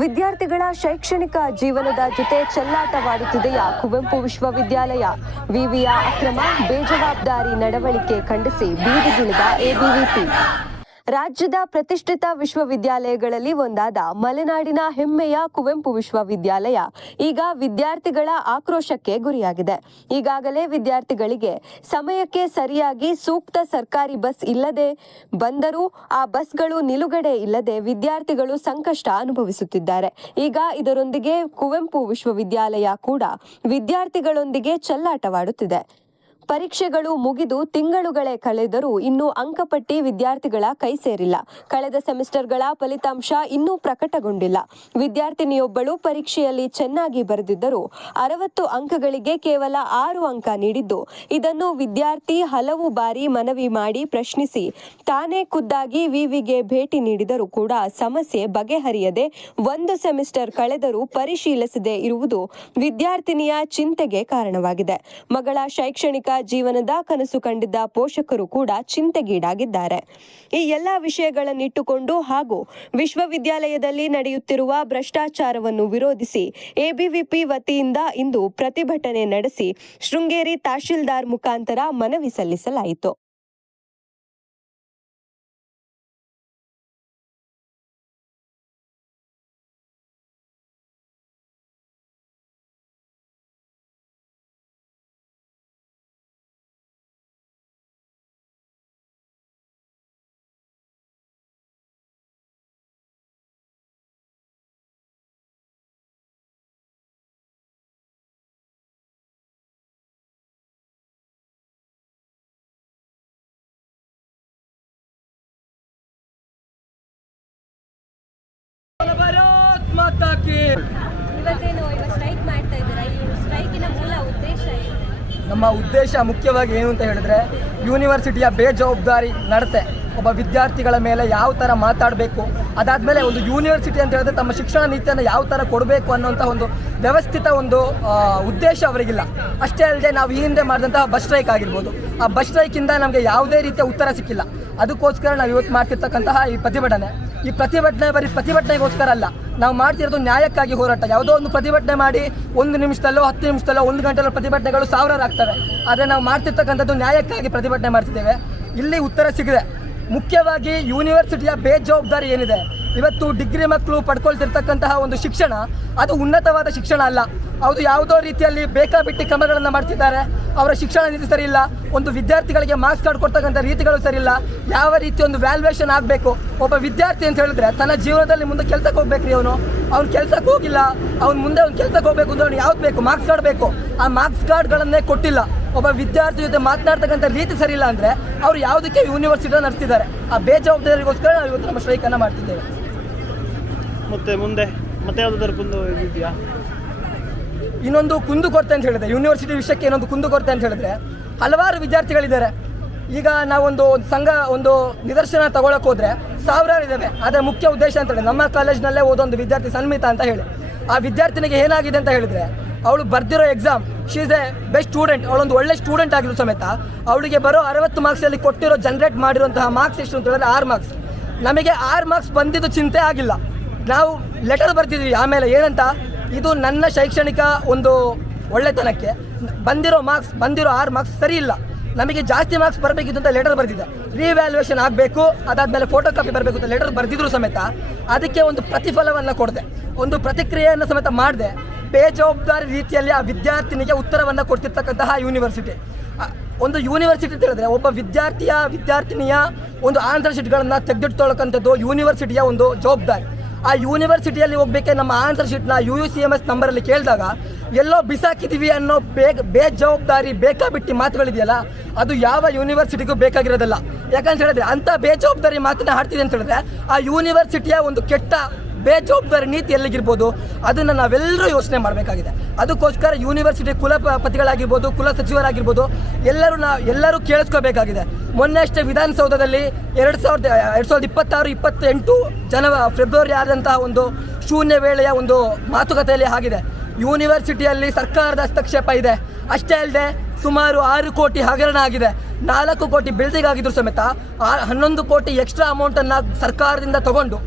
ವಿದ್ಯಾರ್ಥಿಗಳ ಶೈಕ್ಷಣಿಕ ಜೀವನದ ಜೊತೆ ಚೆಲ್ಲಾಟವಾಡುತ್ತಿದೆಯಾ ಕುವೆಂಪು ವಿಶ್ವವಿದ್ಯಾಲಯ? ವಿವಿಯ ಅಕ್ರಮ, ಬೇಜವಾಬ್ದಾರಿ ನಡವಳಿಕೆ ಖಂಡಿಸಿ ಬೀದಿಗಿಳಿದ ಎಬಿವಿಪಿ. ರಾಜ್ಯದ ಪ್ರತಿಷ್ಠಿತ ವಿಶ್ವವಿದ್ಯಾಲಯಗಳಲ್ಲಿ ಒಂದಾದ ಮಲೆನಾಡಿನ ಹೆಮ್ಮೆಯ ಕುವೆಂಪು ವಿಶ್ವವಿದ್ಯಾಲಯ ಈಗ ವಿದ್ಯಾರ್ಥಿಗಳ ಆಕ್ರೋಶಕ್ಕೆ ಗುರಿಯಾಗಿದೆ. ಈಗಾಗಲೇ ವಿದ್ಯಾರ್ಥಿಗಳಿಗೆ ಸಮಯಕ್ಕೆ ಸರಿಯಾಗಿ ಸೂಕ್ತ ಸರ್ಕಾರಿ ಬಸ್ ಇಲ್ಲದೆ ಬಂದರೂ ಆ ಬಸ್ಗಳು ನಿಲುಗಡೆ ಇಲ್ಲದೆ ವಿದ್ಯಾರ್ಥಿಗಳು ಸಂಕಷ್ಟ ಅನುಭವಿಸುತ್ತಿದ್ದಾರೆ. ಈಗ ಇದರೊಂದಿಗೆ ಕುವೆಂಪು ವಿಶ್ವವಿದ್ಯಾಲಯ ಕೂಡ ವಿದ್ಯಾರ್ಥಿಗಳೊಂದಿಗೆ ಚೆಲ್ಲಾಟವಾಡುತ್ತಿದೆ. ಪರೀಕ್ಷೆಗಳು ಮುಗಿದು ತಿಂಗಳುಗಳೇ ಕಳೆದರೂ ಇನ್ನೂ ಅಂಕಪಟ್ಟಿ ವಿದ್ಯಾರ್ಥಿಗಳ ಕೈ ಸೇರಿಲ್ಲ. ಕಳೆದ ಸೆಮಿಸ್ಟರ್ಗಳ ಫಲಿತಾಂಶ ಇನ್ನೂ ಪ್ರಕಟಗೊಂಡಿಲ್ಲ. ವಿದ್ಯಾರ್ಥಿನಿಯೊಬ್ಬಳು ಪರೀಕ್ಷೆಯಲ್ಲಿ ಚೆನ್ನಾಗಿ ಬರೆದಿದ್ದರೂ 60 ಅಂಕಗಳಿಗೆ ಕೇವಲ 6 ಅಂಕ ನೀಡಿದ್ದು, ಇದನ್ನು ವಿದ್ಯಾರ್ಥಿ ಹಲವು ಬಾರಿ ಮನವಿ ಮಾಡಿ ಪ್ರಶ್ನಿಸಿ ತಾನೇ ಖುದ್ದಾಗಿ ವಿವಿಗೆ ಭೇಟಿ ನೀಡಿದರೂ ಕೂಡ ಸಮಸ್ಯೆ ಬಗೆಹರಿಯದೆ 1 ಸೆಮಿಸ್ಟರ್ ಕಳೆದರೂ ಪರಿಶೀಲಿಸದೆ ಇರುವುದು ವಿದ್ಯಾರ್ಥಿನಿಯ ಚಿಂತೆಗೆ ಕಾರಣವಾಗಿದೆ. ಮಗಳ ಶೈಕ್ಷಣಿಕ ಜೀವನದ ಕನಸು ಕಂಡಿದ್ದ ಪೋಷಕರು ಕೂಡ ಚಿಂತೆಗೀಡಾಗಿದ್ದಾರೆ. ಈ ಎಲ್ಲ ವಿಷಯಗಳನ್ನಿಟ್ಟುಕೊಂಡು ಹಾಗೂ ವಿಶ್ವವಿದ್ಯಾಲಯದಲ್ಲಿ ನಡೆಯುತ್ತಿರುವ ಭ್ರಷ್ಟಾಚಾರವನ್ನು ವಿರೋಧಿಸಿ ಎಬಿವಿಪಿ ವತಿಯಿಂದ ಇಂದು ಪ್ರತಿಭಟನೆ ನಡೆಸಿ ಶೃಂಗೇರಿ ತಹಶೀಲ್ದಾರ್ ಮುಖಾಂತರ ಮನವಿ ಸಲ್ಲಿಸಲಾಯಿತು. ನಮ್ಮ ಉದ್ದೇಶ ಮುಖ್ಯವಾಗಿ ಏನು ಅಂತ ಹೇಳಿದ್ರೆ, ಯೂನಿವರ್ಸಿಟಿಯ ಬೇಜವಾಬ್ದಾರಿ ನಡತೆ ಒಬ್ಬ ವಿದ್ಯಾರ್ಥಿಗಳ ಮೇಲೆ ಯಾವ ಥರ ಮಾತಾಡಬೇಕು, ಅದಾದಮೇಲೆ ಒಂದು ಯೂನಿವರ್ಸಿಟಿ ಅಂತ ಹೇಳಿದ್ರೆ ತಮ್ಮ ಶಿಕ್ಷಣ ನೀತಿಯನ್ನು ಯಾವ ಥರ ಕೊಡಬೇಕು ಅನ್ನೋಂಥ ಒಂದು ವ್ಯವಸ್ಥಿತ ಒಂದು ಉದ್ದೇಶ ಅವರಿಗಿಲ್ಲ. ಅಷ್ಟೇ ಅಲ್ಲದೆ ನಾವು ಈ ಹಿಂದೆ ಮಾಡಿದಂತಹ ಬಸ್ ಸ್ಟ್ರೈಕ್ ಆಗಿರ್ಬೋದು, ಆ ಬಸ್ ಸ್ಟ್ರೈಕಿಂದ ನಮಗೆ ಯಾವುದೇ ರೀತಿಯ ಉತ್ತರ ಸಿಕ್ಕಿಲ್ಲ. ಅದಕ್ಕೋಸ್ಕರ ನಾವು ಇವತ್ತು ಮಾಡ್ತಿರ್ತಕ್ಕಂತಹ ಈ ಪ್ರತಿಭಟನೆ ಬರೀ ಪ್ರತಿಭಟನೆಗೋಸ್ಕರ ಅಲ್ಲ, ನಾವು ಮಾಡ್ತಿರೋದು ನ್ಯಾಯಕ್ಕಾಗಿ ಹೋರಾಟ. ಯಾವುದೋ ಒಂದು ಪ್ರತಿಭಟನೆ ಮಾಡಿ 1 ನಿಮಿಷದಲ್ಲೋ 10 ನಿಮಿಷದಲ್ಲೋ 1 ಗಂಟೆಲ್ಲೋ ಪ್ರತಿಭಟನೆಗಳು ಸಾವಿರಾರು ಆಗ್ತವೆ. ಆದರೆ ನಾವು ಮಾಡ್ತಿರ್ತಕ್ಕಂಥದ್ದು ನ್ಯಾಯಕ್ಕಾಗಿ ಪ್ರತಿಭಟನೆ ಮಾಡ್ತಿದ್ದೇವೆ. ಇಲ್ಲಿ ಉತ್ತರ ಸಿಗಿದೆ. ಮುಖ್ಯವಾಗಿ ಯೂನಿವರ್ಸಿಟಿಯ ಬೇಜವಾಬ್ದಾರಿ ಏನಿದೆ, ಇವತ್ತು ಡಿಗ್ರಿ ಮಕ್ಕಳು ಪಡ್ಕೊಳ್ತಿರ್ತಕ್ಕಂತಹ ಒಂದು ಶಿಕ್ಷಣ ಅದು ಉನ್ನತವಾದ ಶಿಕ್ಷಣ ಅಲ್ಲ. ಅದು ಯಾವುದೋ ರೀತಿಯಲ್ಲಿ ಬೇಕಾಬಿಟ್ಟಿ ಕ್ರಮಗಳನ್ನು ಮಾಡ್ತಿದ್ದಾರೆ. ಅವರ ಶಿಕ್ಷಣ ನೀತಿ ಸರಿ ಇಲ್ಲ. ಒಂದು ವಿದ್ಯಾರ್ಥಿಗಳಿಗೆ ಮಾರ್ಕ್ಸ್ ಕಾರ್ಡ್ ಕೊಡ್ತಕ್ಕಂಥ ರೀತಿಗಳು ಸರಿ ಇಲ್ಲ. ಯಾವ ರೀತಿ ಒಂದು ವ್ಯಾಲ್ಯೂಯೇಷನ್ ಆಗಬೇಕು. ಒಬ್ಬ ವಿದ್ಯಾರ್ಥಿ ಅಂತ ಹೇಳಿದ್ರೆ ತನ್ನ ಜೀವನದಲ್ಲಿ ಮುಂದೆ ಕೆಲಸಕ್ಕೆ ಹೋಗ್ಬೇಕ್ರಿ. ಅವ್ನು ಕೆಲಸಕ್ಕೆ ಹೋಗಿಲ್ಲ, ಅವ್ನು ಮುಂದೆ ಒಂದು ಕೆಲಸಕ್ಕೆ ಹೋಗ್ಬೇಕು ಅಂದ್ರೆ ಅವ್ನು ಯಾವ್ದು ಬೇಕು, ಮಾರ್ಕ್ಸ್ ಕಾರ್ಡ್ ಬೇಕು. ಆ ಮಾರ್ಕ್ಸ್ ಕಾರ್ಡ್ಗಳನ್ನೇ ಕೊಟ್ಟಿಲ್ಲ. ಒಬ್ಬ ವಿದ್ಯಾರ್ಥಿ ಜೊತೆ ಮಾತನಾಡ್ತಕ್ಕಂಥ ರೀತಿ ಸರಿ ಇಲ್ಲ ಅಂದರೆ ಅವ್ರು ಯಾವುದಕ್ಕೆ ಯೂನಿವರ್ಸಿಟಿ ನಡೆಸ್ತಿದ್ದಾರೆ. ಆ ಬೇಜವಾಬ್ದಾರಿಗೋಸ್ಕರ ನಾವು ಇವತ್ತು ನಮ್ಮ ಸ್ಟ್ರೈಕನ್ನು ಮಾಡ್ತಿದ್ದೇವೆ. ಮತ್ತೆ ಯಾವುದಾದ್ರು ಕುಂದು ಇದೆಯಾ? ಇನ್ನೊಂದು ಕುಂದುಕೊರತೆ ಅಂತ ಹೇಳಿದ್ರೆ, ಯೂನಿವರ್ಸಿಟಿ ವಿಷಯಕ್ಕೆ ಇನ್ನೊಂದು ಕುಂದುಕೊರತೆ ಅಂತ ಹೇಳಿದ್ರೆ, ಹಲವಾರು ವಿದ್ಯಾರ್ಥಿಗಳಿದ್ದಾರೆ. ಈಗ ನಾವೊಂದು ಒಂದು ನಿದರ್ಶನ ತಗೊಳಕ್ಕೆ ಹೋದರೆ ಸಾವಿರಾರು ಇದ್ದಾವೆ. ಆದರೆ ಮುಖ್ಯ ಉದ್ದೇಶ ಅಂತ ಹೇಳಿ ನಮ್ಮ ಕಾಲೇಜ್ನಲ್ಲೇ ಓದೊಂದು ವಿದ್ಯಾರ್ಥಿ ಸನ್ಮಿತಾ ಅಂತ ಹೇಳಿ, ಆ ವಿದ್ಯಾರ್ಥಿನಿಗೆ ಏನಾಗಿದೆ ಅಂತ ಹೇಳಿದರೆ, ಅವಳು ಬರ್ದಿರೋ exam, she is a best student, ಅವಳೊಂದು ಒಳ್ಳೆ ಸ್ಟೂಡೆಂಟ್ ಆಗಿರೋ ಸಮೇತ ಅವಳಿಗೆ ಬರೋ 60 ಮಾರ್ಕ್ಸಲ್ಲಿ ಕೊಟ್ಟಿರೋ ಜನರೇಟ್ ಮಾಡಿರುವಂತಹ ಮಾರ್ಕ್ಸ್ ಎಷ್ಟು ಅಂತ ಹೇಳಿದ್ರೆ 6 ಮಾರ್ಕ್ಸ್. ನಮಗೆ 6 ಮಾರ್ಕ್ಸ್ ಬಂದಿದ್ದು ಚಿಂತೆ ಆಗಿಲ್ಲ. ನಾವು ಲೆಟರ್ ಬರ್ತಿದ್ವಿ ಆಮೇಲೆ ಏನಂತ, ಇದು ನನ್ನ ಶೈಕ್ಷಣಿಕ ಒಂದು ಒಳ್ಳೆತನಕ್ಕೆ ಬಂದಿರೋ 6 ಮಾರ್ಕ್ಸ್ ಸರಿ ಇಲ್ಲ, ನಮಗೆ ಜಾಸ್ತಿ ಮಾರ್ಕ್ಸ್ ಬರಬೇಕಿತ್ತು ಅಂತ ಲೆಟರ್ ಬರೆದಿದೆ. ರಿವ್ಯಾಲ್ಯೂಯೇಷನ್ ಆಗಬೇಕು, ಅದಾದಮೇಲೆ ಫೋಟೋ ಕಾಪಿ ಬರಬೇಕು ಅಂತ ಲೆಟರ್ ಬರೆದಿದ್ರು ಸಮೇತ ಅದಕ್ಕೆ ಒಂದು ಪ್ರತಿಫಲವನ್ನು ಕೊಡದೆ, ಒಂದು ಪ್ರತಿಕ್ರಿಯೆಯನ್ನು ಸಮೇತ ಮಾಡದೆ ಬೇಜವಾಬ್ದಾರಿ ರೀತಿಯಲ್ಲಿ ಆ ವಿದ್ಯಾರ್ಥಿನಿಗೆ ಉತ್ತರವನ್ನು ಕೊಡ್ತಿರ್ತಕ್ಕಂತಹ ಯೂನಿವರ್ಸಿಟಿ. ಒಂದು ಯೂನಿವರ್ಸಿಟಿ ಅಂತ ಹೇಳಿದ್ರೆ ಒಬ್ಬ ವಿದ್ಯಾರ್ಥಿನಿಯ ಒಂದು ಆನ್ಸರ್ ಶೀಟ್ಗಳನ್ನು ತೆಗೆದಿಟ್ಕೊಳ್ಳೋಕ್ಕಂಥದ್ದು ಯೂನಿವರ್ಸಿಟಿಯ ಒಂದು ಜವಾಬ್ದಾರಿ. ಆ ಯೂನಿವರ್ಸಿಟಿಯಲ್ಲಿ ಹೋಗ್ಬೇಕೆ ನಮ್ಮ ಆನ್ಸರ್ ಶೀಟ್ನ UUCMS ನಂಬರಲ್ಲಿ ಕೇಳಿದಾಗ ಎಲ್ಲೋ ಬಿಸಾಕಿದ್ದೀವಿ ಅನ್ನೋ ಬೇಜವಾಬ್ದಾರಿ ಬೇಕಾಬಿಟ್ಟಿ ಮಾತುಗಳಿದೆಯಲ್ಲ, ಅದು ಯಾವ ಯೂನಿವರ್ಸಿಟಿಗೂ ಬೇಕಾಗಿರೋದಲ್ಲ. ಯಾಕಂತ ಹೇಳಿದ್ರೆ ಅಂಥ ಬೇಜವಾಬ್ದಾರಿ ಮಾತನ್ನ ಆಡ್ತಿದೆ ಅಂತ ಹೇಳಿದ್ರೆ ಆ ಯೂನಿವರ್ಸಿಟಿಯ ಒಂದು ಕೆಟ್ಟ ಬೇಜವಾಬ್ದಾರಿ ನೀತಿ ಎಲ್ಲಿಗಿರ್ಬೋದು ಅದನ್ನು ನಾವೆಲ್ಲರೂ ಯೋಚನೆ ಮಾಡಬೇಕಾಗಿದೆ. ಅದಕ್ಕೋಸ್ಕರ ಯೂನಿವರ್ಸಿಟಿ ಕುಲಪತಿಗಳಾಗಿರ್ಬೋದು, ಕುಲ ಸಚಿವರಾಗಿರ್ಬೋದು, ಎಲ್ಲರೂ ಕೇಳಿಸ್ಕೋಬೇಕಾಗಿದೆ. ಮೊನ್ನೆ ಅಷ್ಟೇ ವಿಧಾನಸೌಧದಲ್ಲಿ 2026-28 ಫೆಬ್ರವರಿ ಆದಂತಹ ಒಂದು ಶೂನ್ಯ ವೇಳೆಯ ಒಂದು ಮಾತುಕತೆಯಲ್ಲಿ ಆಗಿದೆ. ಯೂನಿವರ್ಸಿಟಿಯಲ್ಲಿ ಸರ್ಕಾರದ ಹಸ್ತಕ್ಷೇಪ ಇದೆ. ಅಷ್ಟೇ ಅಲ್ಲದೆ ಸುಮಾರು 6 ಕೋಟಿ ಹಗರಣ ಆಗಿದೆ. 4 ಕೋಟಿ ಬಿಲ್ಡಿಂಗ್ ಆಗಿದ್ರು ಸಮೇತ 11 ಕೋಟಿ ಎಕ್ಸ್ಟ್ರಾ ಅಮೌಂಟನ್ನು ಸರ್ಕಾರದಿಂದ ತಗೊಂಡು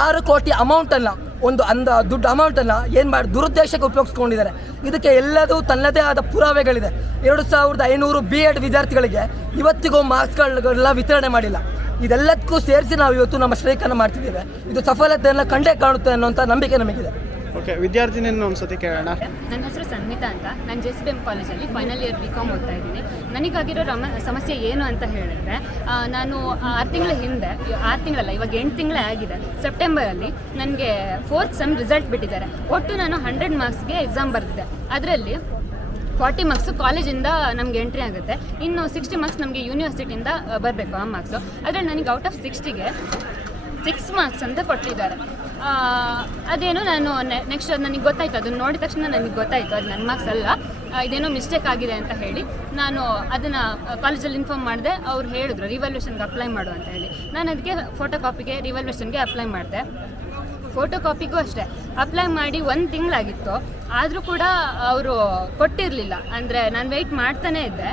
6 ಕೋಟಿ ಅಮೌಂಟನ್ನು ಒಂದು ದುಡ್ಡು ಅಮೌಂಟನ್ನು ಏನು ಮಾಡಿ ದುರುದ್ದೇಶಕ್ಕೆ ಉಪಯೋಗಿಸ್ಕೊಂಡಿದ್ದಾರೆ. ಇದಕ್ಕೆ ಎಲ್ಲದೂ ತನ್ನದೇ ಆದ ಪುರಾವೆಗಳಿದೆ. 2500 B.Ed ವಿದ್ಯಾರ್ಥಿಗಳಿಗೆ ಇವತ್ತಿಗೂ ಮಾರ್ಕ್ಸ್ಗಳನ್ನ ವಿತರಣೆ ಮಾಡಿಲ್ಲ. ಇದೆಲ್ಲದಕ್ಕೂ ಸೇರಿಸಿ ನಾವು ಇವತ್ತು ನಮ್ಮ ಸ್ಟ್ರೈಕನ್ನು ಮಾಡ್ತಿದ್ದೇವೆ. ಇದು ಸಫಲತೆಯನ್ನು ಕಂಡೇ ಕಾಣುತ್ತೆ ಅನ್ನೋಂಥ ನಂಬಿಕೆ ನಮಗಿದೆ. ಓಕೆ, ವಿದ್ಯಾರ್ಥಿನಿಯನ್ನು ಒಂದ್ಸತಿ ಕೇಳೋಣ. ನನ್ನ ಹೆಸರು ಸಂಹಿತಾ ಅಂತ. ನಾನು JSBM ಕಾಲೇಜಲ್ಲಿ ಫೈನಲ್ ಇಯರ್ BCom ಓದ್ತಾ ಇದ್ದೀನಿ. ನನಗಾಗಿರೋ ಸಮಸ್ಯೆ ಏನು ಅಂತ ಹೇಳಿದ್ರೆ, ನಾನು 6 ತಿಂಗಳ ಹಿಂದೆ, 6 ತಿಂಗಳಲ್ಲ, ಇವಾಗ 8 ತಿಂಗಳೇ ಆಗಿದೆ. ಸೆಪ್ಟೆಂಬರಲ್ಲಿ ನನಗೆ 4th ಸೆಮ್ ರಿಸಲ್ಟ್ ಬಿಟ್ಟಿದ್ದಾರೆ. ಒಟ್ಟು ನಾನು 100 ಮಾರ್ಕ್ಸ್ಗೆ ಎಕ್ಸಾಮ್ ಬರೆದಿದ್ದೆ. ಅದರಲ್ಲಿ 40 ಮಾರ್ಕ್ಸು ಕಾಲೇಜಿಂದ ನಮಗೆ ಎಂಟ್ರಿ ಆಗುತ್ತೆ, ಇನ್ನು 60 ಮಾರ್ಕ್ಸ್ ನಮಗೆ ಯೂನಿವರ್ಸಿಟಿಯಿಂದ ಬರಬೇಕು ಆ ಮಾರ್ಕ್ಸು. ಅದರಲ್ಲಿ ನನಗೆ ಔಟ್ ಆಫ್ 60ಗೆ 6 ಮಾರ್ಕ್ಸ್ ಅಂತ ಕೊಟ್ಟಿದ್ದಾರೆ. ಅದೇನು ನಾನು ನೆಕ್ಸ್ಟ್ ಅದು ನನಗೆ ಗೊತ್ತಾಯಿತು, ಅದನ್ನು ನೋಡಿದ ತಕ್ಷಣ ನನಗೆ ಗೊತ್ತಾಯಿತು ಅದು ನನ್ನ ಮಾರ್ಕ್ಸ್ ಅಲ್ಲ, ಇದೇನೋ ಮಿಸ್ಟೇಕ್ ಆಗಿದೆ ಅಂತ ಹೇಳಿ ನಾನು ಅದನ್ನು ಕಾಲೇಜಲ್ಲಿ ಇನ್ಫಾರ್ಮ್ ಮಾಡಿದೆ. ಅವ್ರು ಹೇಳಿದ್ರು ರಿವಲ್ಯೂಷನ್ಗೆ ಅಪ್ಲೈ ಮಾಡು ಅಂತ ಹೇಳಿ. ನಾನು ಅದಕ್ಕೆ ಫೋಟೋ ಕಾಪಿಗೆ ರಿವಲ್ಯೂಷನ್ಗೆ ಅಪ್ಲೈ ಮಾಡಿದೆ. ಫೋಟೋ ಕಾಪಿಗೂ ಅಷ್ಟೇ ಅಪ್ಲೈ ಮಾಡಿ 1 ತಿಂಗಳಾಗಿತ್ತು, ಆದರೂ ಕೂಡ ಅವರು ಕೊಟ್ಟಿರಲಿಲ್ಲ. ಅಂದರೆ ನಾನು ವೆಯ್ಟ್ ಮಾಡ್ತಾನೇ ಇದ್ದೆ,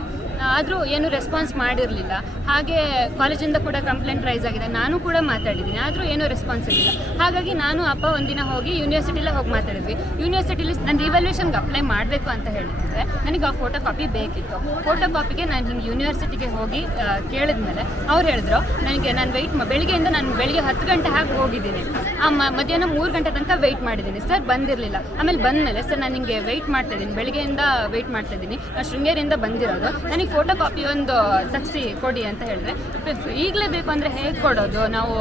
ಆದರೂ ಏನು ರೆಸ್ಪಾನ್ಸ್ ಮಾಡಿರಲಿಲ್ಲ. ಹಾಗೆ ಕಾಲೇಜಿಂದ ಕೂಡ ಕಂಪ್ಲೇಂಟ್ ರೈಸ್ ಆಗಿದೆ, ನಾನು ಕೂಡ ಮಾತಾಡಿದ್ದೀನಿ, ಆದರೂ ಏನೂ ರೆಸ್ಪಾನ್ಸ್ ಇರಲಿಲ್ಲ. ಹಾಗಾಗಿ ನಾನು ಅಪ್ಪ ಒಂದಿನ ಹೋಗಿ ಯೂನಿವರ್ಸಿಟಿಲೇ ಹೋಗಿ ಮಾತಾಡಿದ್ವಿ. ಯೂನಿವರ್ಸಿಟಿಲಿ ನಾನು ರಿವಲ್ಯೂಷನ್ಗೆ ಅಪ್ಲೈ ಮಾಡಬೇಕು ಅಂತ ಹೇಳಿದ್ರೆ ನನಗೆ ಆ ಫೋಟೋ ಕಾಪಿ ಬೇಕಿತ್ತು. ಫೋಟೋ ಕಾಪಿಗೆ ನಾನು ಹಿಂಗೆ ಯೂನಿವರ್ಸಿಟಿಗೆ ಹೋಗಿ ಕೇಳಿದ್ಮೇಲೆ ಅವ್ರು ಹೇಳಿದ್ರು ನನಗೆ, ನಾನು ಬೆಳಿಗ್ಗೆಯಿಂದ ನಾನು ಬೆಳಿಗ್ಗೆ 10 ಗಂಟೆ ಹಾಗೆ ಹೋಗಿದ್ದೀನಿ, ಮಧ್ಯಾಹ್ನ 3 ಗಂಟೆ ತನಕ ವೆಯ್ಟ್ ಮಾಡಿದ್ದೀನಿ ಸರ್, ಬಂದಿರಲಿಲ್ಲ. ಆಮೇಲೆ ಬಂದಮೇಲೆ ಸರ್ ನಾನು ನಿಮಗೆ ವೆಯ್ಟ್ ಮಾಡ್ತಾಯಿದ್ದೀನಿ, ಬೆಳಿಗ್ಗೆಯಿಂದ ವೆಯ್ಟ್ ಮಾಡ್ತಾಯಿದ್ದೀನಿ, ನಾನು ಶೃಂಗೇರಿಯಿಂದ ಬಂದಿರೋದು, ನನಗೆ ಫೋಟೋ ಕಾಪಿ ಒಂದು ತೆಗ್ಸಿ ಕೊಡಿ ಅಂತ ಹೇಳಿದ್ರೆ, ಈಗಲೇ ಬೇಕು ಅಂದರೆ ಹೇಗೆ ಕೊಡೋದು, ನಾವು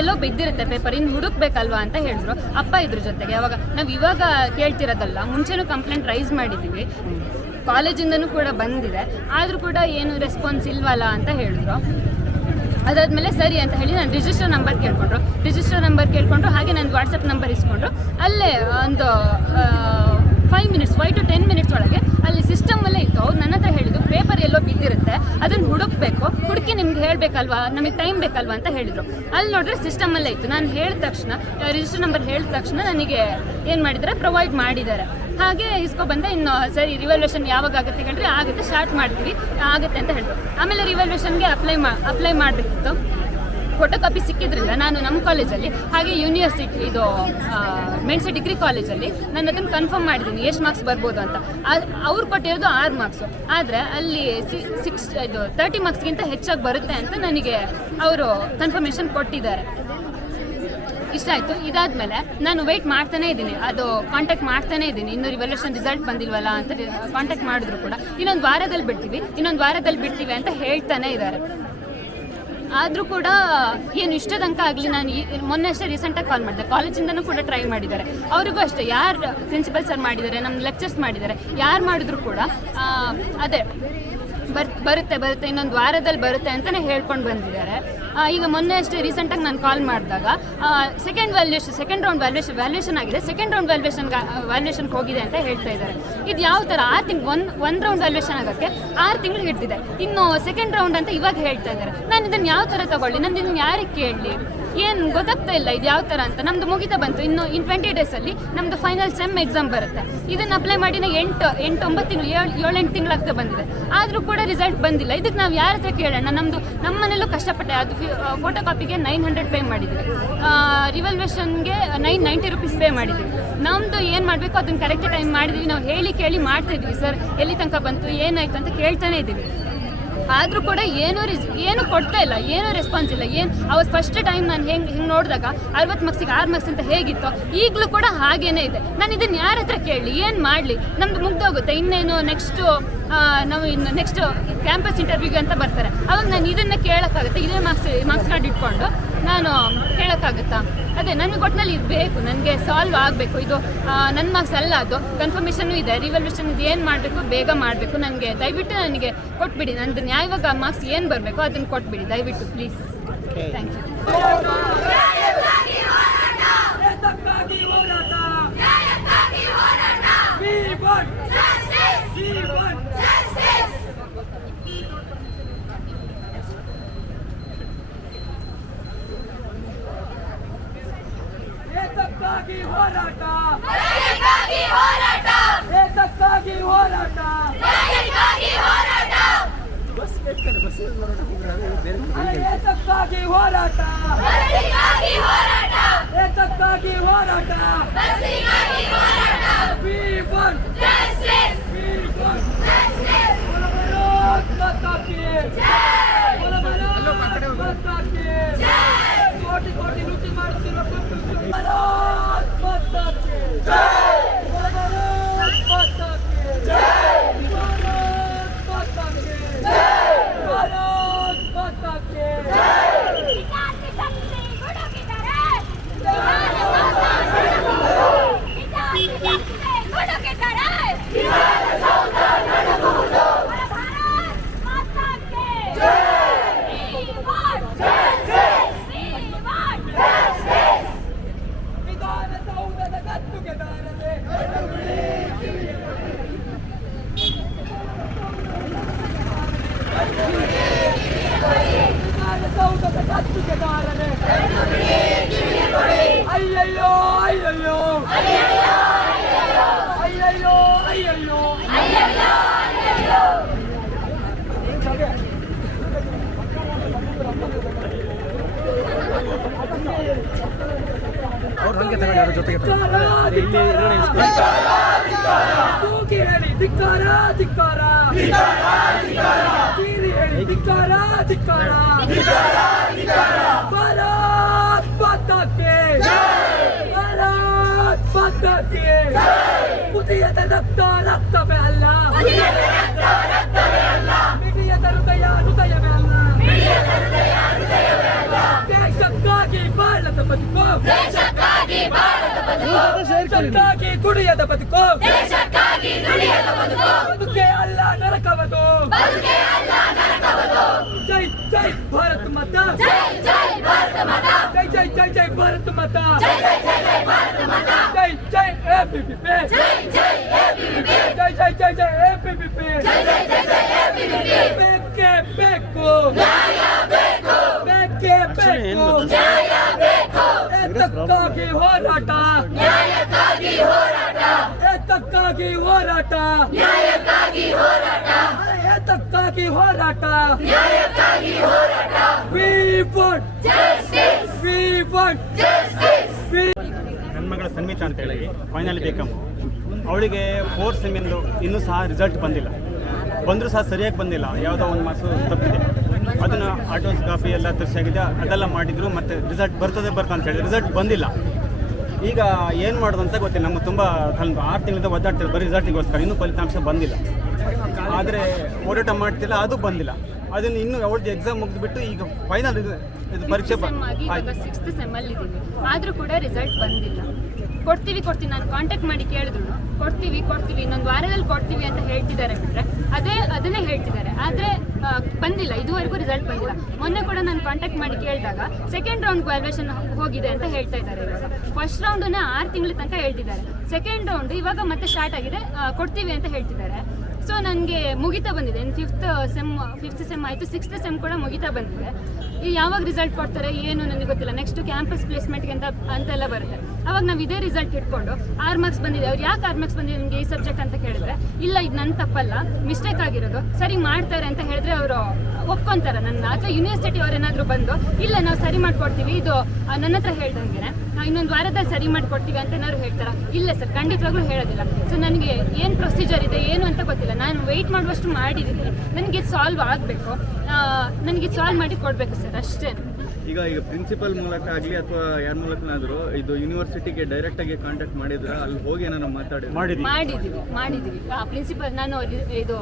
ಎಲ್ಲೋ ಬಿದ್ದಿರುತ್ತೆ ಪೇಪರ್, ಇನ್ನು ಹುಡುಕ್ಬೇಕಲ್ವಾ ಅಂತ ಹೇಳಿದ್ರು. ಅಪ್ಪ ಇದ್ರ ಜೊತೆಗೆ ನಾವು ಇವಾಗ ಕೇಳ್ತಿರೋದಲ್ಲ, ಮುಂಚೆನೂ ಕಂಪ್ಲೇಂಟ್ ರೈಸ್ ಮಾಡಿದ್ದೀವಿ, ಕಾಲೇಜಿಂದನೂ ಕೂಡ ಬಂದಿದೆ, ಆದರೂ ಕೂಡ ಏನು ರೆಸ್ಪಾನ್ಸ್ ಇಲ್ವಲ್ಲ ಅಂತ ಹೇಳಿದ್ರು. ಅದಾದಮೇಲೆ ಸರಿ ಅಂತ ಹೇಳಿ ನಾನು ರಿಜಿಸ್ಟರ್ ನಂಬರ್ ಕೇಳ್ಕೊಂಡ್ರು, ಹಾಗೆ ನನ್ನ ವಾಟ್ಸಪ್ ನಂಬರ್ ಇಸ್ಕೊಂಡ್ರು. ಅಲ್ಲೇ ಒಂದು 5 to 10 ಮಿನಿಟ್ಸ್ ಒಳಗೆ ಅಲ್ಲಿ ಸಿಸ್ಟಮಲ್ಲೇ ಇತ್ತು. ಅವ್ರು ನನ್ನ ಹತ್ರ ಹೇಳಿದ್ದು ಪೇಪರ್ ಎಲ್ಲೋ ಬಿದ್ದಿರುತ್ತೆ, ಅದನ್ನು ಹುಡುಕಿ ನಿಮ್ಗೆ ಹೇಳಬೇಕಲ್ವಾ, ನಮಗೆ ಟೈಮ್ ಬೇಕಲ್ವಾ ಅಂತ ಹೇಳಿದರು. ಅಲ್ಲಿ ನೋಡಿದ್ರೆ ಸಿಸ್ಟಮಲ್ಲೇ ಇತ್ತು. ನಾನು ಹೇಳಿದ ತಕ್ಷಣ, ರಿಜಿಸ್ಟರ್ ನಂಬರ್ ಹೇಳಿದ ತಕ್ಷಣ ನನಗೆ ಏನು ಮಾಡಿದ್ದಾರೆ, ಪ್ರೊವೈಡ್ ಮಾಡಿದ್ದಾರೆ. ಹಾಗೆ ಇಸ್ಕೊಬಂದೆ. ಇನ್ನು ಸರಿ ರಿವಲ್ಯೂಷನ್ ಯಾವಾಗ ಆಗುತ್ತೆ ಹೇಳ್ರಿ, ಆಗುತ್ತೆ, ಸ್ಟಾರ್ಟ್ ಮಾಡ್ತೀವಿ, ಆಗುತ್ತೆ ಅಂತ ಹೇಳಿದ್ರು. ಆಮೇಲೆ ರಿವಲ್ಯೂಷನ್ಗೆ ಅಪ್ಲೈ ಮಾಡಬೇಕಿತ್ತು. ಫೋಟೋ ಕಾಪಿ ಸಿಕ್ಕಿದ್ರಿಂದ ನಾನು ನಮ್ಮ ಕಾಲೇಜಲ್ಲಿ, ಹಾಗೆ ಯೂನಿವರ್ಸಿಟಿ ಇದು ಮೆಣಸೆ ಡಿಗ್ರಿ ಕಾಲೇಜಲ್ಲಿ ನಾನು ಅದನ್ನು ಕನ್ಫರ್ಮ್ ಮಾಡಿದ್ದೀನಿ ಎಷ್ಟು ಮಾರ್ಕ್ಸ್ ಬರ್ಬೋದು ಅಂತ. ಅವ್ರು ಕೊಟ್ಟಿರೋದು 6 ಮಾರ್ಕ್ಸು, ಆದರೆ ಅಲ್ಲಿ 30 ಮಾರ್ಕ್ಸ್ಗಿಂತ ಹೆಚ್ಚಾಗಿ ಬರುತ್ತೆ ಅಂತ ನನಗೆ ಅವರು ಕನ್ಫರ್ಮೇಷನ್ ಕೊಟ್ಟಿದ್ದಾರೆ. ಇಷ್ಟ ಆಯಿತು. ಇದಾದಮೇಲೆ ನಾನು ವೆಯ್ಟ್ ಮಾಡ್ತಾನೇ ಇದ್ದೀನಿ, ಅದು ಕಾಂಟ್ಯಾಕ್ಟ್ ಮಾಡ್ತಾನೇ ಇದ್ದೀನಿ, ಇನ್ನೂ ರಿವಲ್ಯೂಷನ್ ರಿಸಲ್ಟ್ ಬಂದಿಲ್ವಲ್ಲ ಅಂತ ಕಾಂಟ್ಯಾಕ್ಟ್ ಮಾಡಿದ್ರು ಕೂಡ ಇನ್ನೊಂದು ವಾರದಲ್ಲಿ ಬಿಡ್ತೀವಿ ಅಂತ ಹೇಳ್ತಾನೆ ಇದ್ದಾರೆ. ಆದರೂ ಕೂಡ ಏನು ಇಷ್ಟ ತನಕ ಆಗಲಿ. ನಾನು ಮೊನ್ನೆ ಅಷ್ಟೇ ರೀಸೆಂಟಾಗಿ ಕಾಲ್ ಮಾಡಿದೆ, ಕಾಲೇಜಿಂದನೂ ಕೂಡ ಟ್ರೈ ಮಾಡಿದ್ದಾರೆ, ಅವರಿಗೂ ಅಷ್ಟೇ, ಯಾರು ಪ್ರಿನ್ಸಿಪಲ್ ಸರ್ ಮಾಡಿದ್ದಾರೆ, ನಮ್ಮ ಲೆಕ್ಚರ್ಸ್ ಮಾಡಿದ್ದಾರೆ, ಯಾರು ಮಾಡಿದ್ರು ಕೂಡ ಅದೇ ಬರುತ್ತೆ ಇನ್ನೊಂದು ವಾರದಲ್ಲಿ ಬರುತ್ತೆ ಅಂತಲೇ ಹೇಳ್ಕೊಂಡು ಬಂದಿದ್ದಾರೆ. ಈಗ ಮೊನ್ನೆ ಅಷ್ಟೇ ರೀಸೆಂಟಾಗಿ ನಾನು ಕಾಲ್ ಮಾಡಿದಾಗ ಸೆಕೆಂಡ್ ರೌಂಡ್ ವ್ಯಾಲ್ಯೂಷನ್ ಆಗಿದೆ, ಸೆಕೆಂಡ್ ರೌಂಡ್ ವ್ಯಾಲ್ಯೂಷನ್ಗೆ ಹೋಗಿದೆ ಅಂತ ಹೇಳ್ತಾ ಇದ್ದಾರೆ. ಇದು ಯಾವ ಥರ 6 ತಿಂಗಳು ಒಂದು ರೌಂಡ್ ವ್ಯಾಲ್ಯೂಷನ್ ಆಗೋಕ್ಕೆ 6 ತಿಂಗಳು ಹಿಡ್ದಿದೆ, ಇನ್ನು ಸೆಕೆಂಡ್ ರೌಂಡ್ ಅಂತ ಇವಾಗ ಹೇಳ್ತಾ ಇದ್ದಾರೆ. ನಾನು ಇದನ್ನು ಯಾವ ಥರ ತೊಗೊಳ್ಳಿ, ನಾನು ಇದನ್ನು ಯಾರಿಗೆ ಕೇಳಲಿ, ಏನು ಗೊತ್ತಾಗ್ತಾ ಇಲ್ಲ ಇದು ಯಾವ ಥರ ಅಂತ. ನಮ್ಮದು ಮುಗಿತಾ ಬಂತು, ಇನ್ನು 20 ಡೇಸಲ್ಲಿ ನಮ್ಮದು ಫೈನಲ್ ಸೆಮ್ ಎಕ್ಸಾಮ್ ಬರುತ್ತೆ. ಇದನ್ನು ಅಪ್ಲೈ ಮಾಡಿ 8-9 ತಿಂಗಳು 7-8 ತಿಂಗಳಾಗ್ತಾ ಬಂದಿದೆ, ಆದರೂ ಕೂಡ ರಿಸಲ್ಟ್ ಬಂದಿಲ್ಲ. ಇದಕ್ಕೆ ನಾವು ಯಾರ ಹತ್ರ ಕೇಳೋಣ? ನಮ್ಮ ಮನೇಲೂ ಕಷ್ಟಪಟ್ಟೆ, ಅದು ಫೋಟೋ ಕಾಪಿಗೆ 900 ಪೇ ಮಾಡಿದ್ವಿ, ರಿವಲ್ಯೂಷನ್ಗೆ 990 ರೂಪೀಸ್ ಪೇ ಮಾಡಿದ್ವಿ. ನಮ್ಮದು ಏನು ಮಾಡಬೇಕು ಅದನ್ನು ಕರೆಕ್ಟ್ ಟೈಮ್ ಮಾಡಿದ್ವಿ, ನಾವು ಕೇಳಿ ಮಾಡ್ತಾಯಿದ್ವಿ, ಸರ್ ಎಲ್ಲಿ ತನಕ ಬಂತು, ಏನಾಯಿತು ಅಂತ ಕೇಳ್ತಾನೆ ಇದ್ದೀವಿ. ಆದರೂ ಕೂಡ ಏನು ಕೊಡ್ತಾ ಇಲ್ಲ, ಏನೂ ರೆಸ್ಪಾನ್ಸ್ ಇಲ್ಲ. ಅವತ್ತು ಫಸ್ಟ್ ಟೈಮ್ ನಾನು ಹಿಂಗೆ ನೋಡಿದಾಗ 60 ಮಾರ್ಕ್ಸಿಗೆ 6 ಮಾರ್ಕ್ಸ್ ಅಂತ ಹೇಗಿತ್ತು, ಈಗಲೂ ಕೂಡ ಹಾಗೇನೇ ಇದೆ. ನಾನು ಇದನ್ನು ಯಾರ ಹತ್ರ ಕೇಳಲಿ, ಏನು ಮಾಡಲಿ? ನಮ್ಮದು ಮುಗ್ದೋಗುತ್ತೆ, ಇನ್ನೇನು ನಾವು ಇನ್ನು ನೆಕ್ಸ್ಟ್ ಕ್ಯಾಂಪಸ್ ಇಂಟರ್ವ್ಯೂಗೆ ಅಂತ ಬರ್ತಾರೆ, ಅವಾಗ ನಾನು ಇದನ್ನು ಕೇಳೋಕ್ಕಾಗುತ್ತೆ? ಇದೇ ಮಾರ್ಕ್ಸ್ ಕಾರ್ಡ್ ಇಟ್ಕೊಂಡು ನಾನು ಕೇಳೋಕ್ಕಾಗುತ್ತಾ? ಅದೇ ನನಗೆ ಒಟ್ಟಿನಲ್ಲಿ ಇದು ಬೇಕು, ನನಗೆ ಸಾಲ್ವ್ ಆಗಬೇಕು. ಇದು ನನ್ನ ಮಾರ್ಕ್ಸ್ ಅಲ್ಲ, ಅದು ಕನ್ಫರ್ಮೇಷನು ಇದೆ. ರಿವಲ್ಯೂಷನ್ ಇದು ಏನು ಮಾಡಬೇಕು, ಬೇಗ ಮಾಡಬೇಕು. ದಯವಿಟ್ಟು ನನಗೆ ಕೊಟ್ಬಿಡಿ, ನಂದು ನ್ಯಾಯವಾಗ ಮಾರ್ಕ್ಸ್ ಏನು ಬರಬೇಕು ಅದನ್ನು ಕೊಟ್ಬಿಡಿ ದಯವಿಟ್ಟು, ಪ್ಲೀಸ್. Thank you. ಹೋರಾಟ ಅಯ್ಯಯ್ಯೋ ಅಯ್ಯಯ್ಯೋ ಅಯ್ಯಯ್ಯೋ ಅವ್ರು ಹಂಗೆ ತಗೊಂಡು ಅವ್ರ ಜೊತೆಗೆ ಕೂಗಿ ಹೇಳಿ ಧಿಕ್ಕಾರ ಧಿಕ್ಕಾರ ಕೀರಿ ಹೇಳಿ ಧಿಕ್ಕಾರ ಧಿಕ್ಕಾರ ಭಾರತ್ ಮಾತಾ ಕಿ ಭಾರತ್ ಮಾತಾ ಕಿ ಕುದಿಯದ ರಕ್ತ ರಕ್ತವೇ ಅಲ್ಲ ಮಿಡಿಯದ ಹೃದಯ ಹೃದಯವೇ ಅಲ್ಲ ದೇಶಕ್ಕಾಗಿ ಬಾಳದ ಬದುಕು ದೇಶಕ್ಕಾಗಿ ದುಡಿಯದ ಬದುಕು ಬದುಕೆ ಅಲ್ಲ ನರಕವದು ಜೈ ಜೈ ಭಾರತ್ ಮಾತಾ ಜೈ ಜೈ ಜೈ ಜೈ ಭಾರತ್ ಮಾತಾ ಜೈ ಜೈ ABVP ಜೈ ಜೈ ಜೈ ಜೈ ABVP ಬೇಕೇ ಬೇಕು ಬೇಕೇ ಬೇಕು ಏತಕ್ಕಾಗಿ ಹೋರಾಟ ಏತಕ್ಕಾಗಿ ಹೋರಾಟ ಏತಕ್ಕಾಗಿ ಹೋರಾಟ We want justice. We want justice. ನನ್ನ ಮಗಳ ಸಂಗೀತ ಅಂತೇಳಿ ಫೈನಲ್ ಬೇಕಮ್ ಅವಳಿಗೆ 4th ಸೆಮಿಂದು ಇನ್ನೂ ಸಹ ರಿಸಲ್ಟ್ ಬಂದಿಲ್ಲ, ಬಂದರೂ ಸಹ ಸರಿಯಾಗಿ ಬಂದಿಲ್ಲ, ಯಾವುದೋ ಒಂದು ಮಾಸು ತಪ್ಪಿದೆ. ಅದನ್ನು ಅಡ್ವಾನ್ಸ್ ಕಾಪಿ ಎಲ್ಲ ತರಿಸಾಗಿದೆ, ಅದೆಲ್ಲ ಮಾಡಿದ್ರು, ಮತ್ತು ರಿಸಲ್ಟ್ ಬರ್ತದೆ ಅಂತ ಹೇಳಿ ರಿಸಲ್ಟ್ ಬಂದಿಲ್ಲ. ಈಗ ಏನು ಮಾಡೋದು ಅಂತ ಗೊತ್ತಿಲ್ಲ. ನಮ್ಗೆ ತುಂಬ 6 ತಿಂಗಳಿಂದ ಒದ್ದಾಡ್ತಿಲ್ಲ ಬರೀ ರಿಸಲ್ಟಿಗೋಸ್ಕರ, ಇನ್ನೂ ಫಲಿತಾಂಶ ಬಂದಿಲ್ಲ. ಆದರೆ ಹೋರಾಟ ಮಾಡ್ತಿಲ್ಲ, ಅದು ಬಂದಿಲ್ಲ. ಅದನ್ನು ಇನ್ನೂ ಅವ್ರದ್ದು ಎಕ್ಸಾಮ್ ಮುಗಿದ್ಬಿಟ್ಟು ಈಗ ಫೈನಲ್ ಇದು ಪರೀಕ್ಷೆ ಇವಾಗ 6th ಸೆಮ್ಮಲ್ಲಿ ಇದ್ದೀವಿ, ಆದರೂ ಕೂಡ ರಿಸಲ್ಟ್ ಬಂದಿಲ್ಲ. ಕೊಡ್ತೀವಿ ನಾನು ಕಾಂಟ್ಯಾಕ್ಟ್ ಮಾಡಿ ಕೇಳಿದ್ರು ಕೊಡ್ತೀವಿ ಇನ್ನೊಂದು ವಾರದಲ್ಲಿ ಕೊಡ್ತೀವಿ ಅಂತ ಹೇಳ್ತಿದ್ದಾರೆ ಬಿಟ್ಟರೆ ಅದನ್ನೇ ಹೇಳ್ತಿದ್ದಾರೆ. ಆದರೆ ಬಂದಿಲ್ಲ, ಇದುವರೆಗೂ ರಿಸಲ್ಟ್ ಬಂದಿಲ್ಲ. ಮೊನ್ನೆ ಕೂಡ ನಾನು ಕಾಂಟ್ಯಾಕ್ಟ್ ಮಾಡಿ ಕೇಳಿದಾಗ 2nd ರೌಂಡ್ ವ್ಯಾಲ್ಯೂಯೇಷನ್ ಹೋಗಿದೆ ಅಂತ ಹೇಳ್ತಾ ಇದ್ದಾರೆ. ಇವಾಗ 1st ರೌಂಡನ್ನ 6 ತಿಂಗಳ ತನಕ ಹೇಳ್ತಿದ್ದಾರೆ, 2nd ರೌಂಡ್ ಇವಾಗ ಮತ್ತೆ ಸ್ಟಾರ್ಟ್ ಆಗಿದೆ, ಕೊಡ್ತೀವಿ ಅಂತ ಹೇಳ್ತಿದ್ದಾರೆ. ಸೊ ನನಗೆ ಮುಗಿತಾ ಬಂದಿದೆ, 5th ಸೆಮ್ ಆಯಿತು, 6th ಸೆಮ್ ಕೂಡ ಮುಗಿತಾ ಬಂದಿದೆ. ಈ ಯಾವಾಗ ರಿಸಲ್ಟ್ ಕೊಡ್ತಾರೆ ಏನು ನನಗೆ ಗೊತ್ತಿಲ್ಲ. ನೆಕ್ಸ್ಟ್ ಕ್ಯಾಂಪಸ್ ಪ್ಲೇಸ್ಮೆಂಟ್ಗೆ ಅಂತೆಲ್ಲ ಬರುತ್ತೆ. ಅವಾಗ ನಾವು ಇದೇ ರಿಸಲ್ಟ್ ಇಟ್ಕೊಂಡು 6 ಮಾರ್ಕ್ಸ್ ಬಂದಿದೆ, ಅವ್ರು ಯಾಕೆ 6 ಮಾರ್ಕ್ಸ್ ಬಂದಿದೆ ನಿಮಗೆ ಈ ಸಬ್ಜೆಕ್ಟ್ ಅಂತ ಕೇಳಿದ್ರೆ, ಇಲ್ಲ ಇದು ನನ್ನ ತಪ್ಪಲ್ಲ, ಮಿಸ್ಟೇಕ್ ಆಗಿರೋದು, ಸರಿ ಮಾಡ್ತಾರೆ ಅಂತ ಹೇಳಿದ್ರೆ ಅವರು ಒಪ್ಕೊತಾರೆ ನನ್ನ. ಅಥವಾ ಯೂನಿವರ್ಸಿಟಿ ಅವ್ರು ಏನಾದರೂ ಬಂದು ಇಲ್ಲ ನಾವು ಸರಿ ಮಾಡಿಕೊಡ್ತೀವಿ, ಇದು ನನ್ನ ಹತ್ರ ಹೇಳ್ದಂಗೆ ಇನ್ನೊಂದು ವಾರದಲ್ಲಿ ಸರಿ ಮಾಡಿಕೊಡ್ತೀವಿ ಅಂತ ಏನಾದ್ರು ಹೇಳ್ತಾರೆ. ಇಲ್ಲ ಸರ್, ಖಂಡಿತವಾಗ್ಲೂ ಹೇಳೋದಿಲ್ಲ. ಸೊ ನನಗೆ ಏನು ಪ್ರೊಸೀಜರ್ ಇದೆ ಏನು ಅಂತ ಗೊತ್ತಿಲ್ಲ. ನಾನು ವೆಯ್ಟ್ ಮಾಡುವಷ್ಟು ಮಾಡಿದ್ದೀನಿ, ನನಗೆ ಸಾಲ್ವ್ ಆಗಬೇಕು, ನನಗೆ ಸಾಲ್ವ್ ಮಾಡಿ ಕೊಡಬೇಕು ಸರ್, ಅಷ್ಟೇ. ಈಗ ಪ್ರಿನ್ಸಿಪಲ್ ಮೂಲಕ ಆಗಲಿ ಅಥವಾ ಯಾರ ಮೂಲಕನಾದರೂ ಇದು ಯೂನಿವರ್ಸಿಟಿಗೆ ಡೈರೆಕ್ಟಾಗಿ ಕಾಂಟ್ಯಾಕ್ಟ್ ಮಾಡಿದ್ರೆ ಅಲ್ಲಿ ಹೋಗಿ ಏನಾರು ಮಾಡಿದ್ದೀವಿ. ಪ್ರಿನ್ಸಿಪಲ್ ನಾನು ಇದು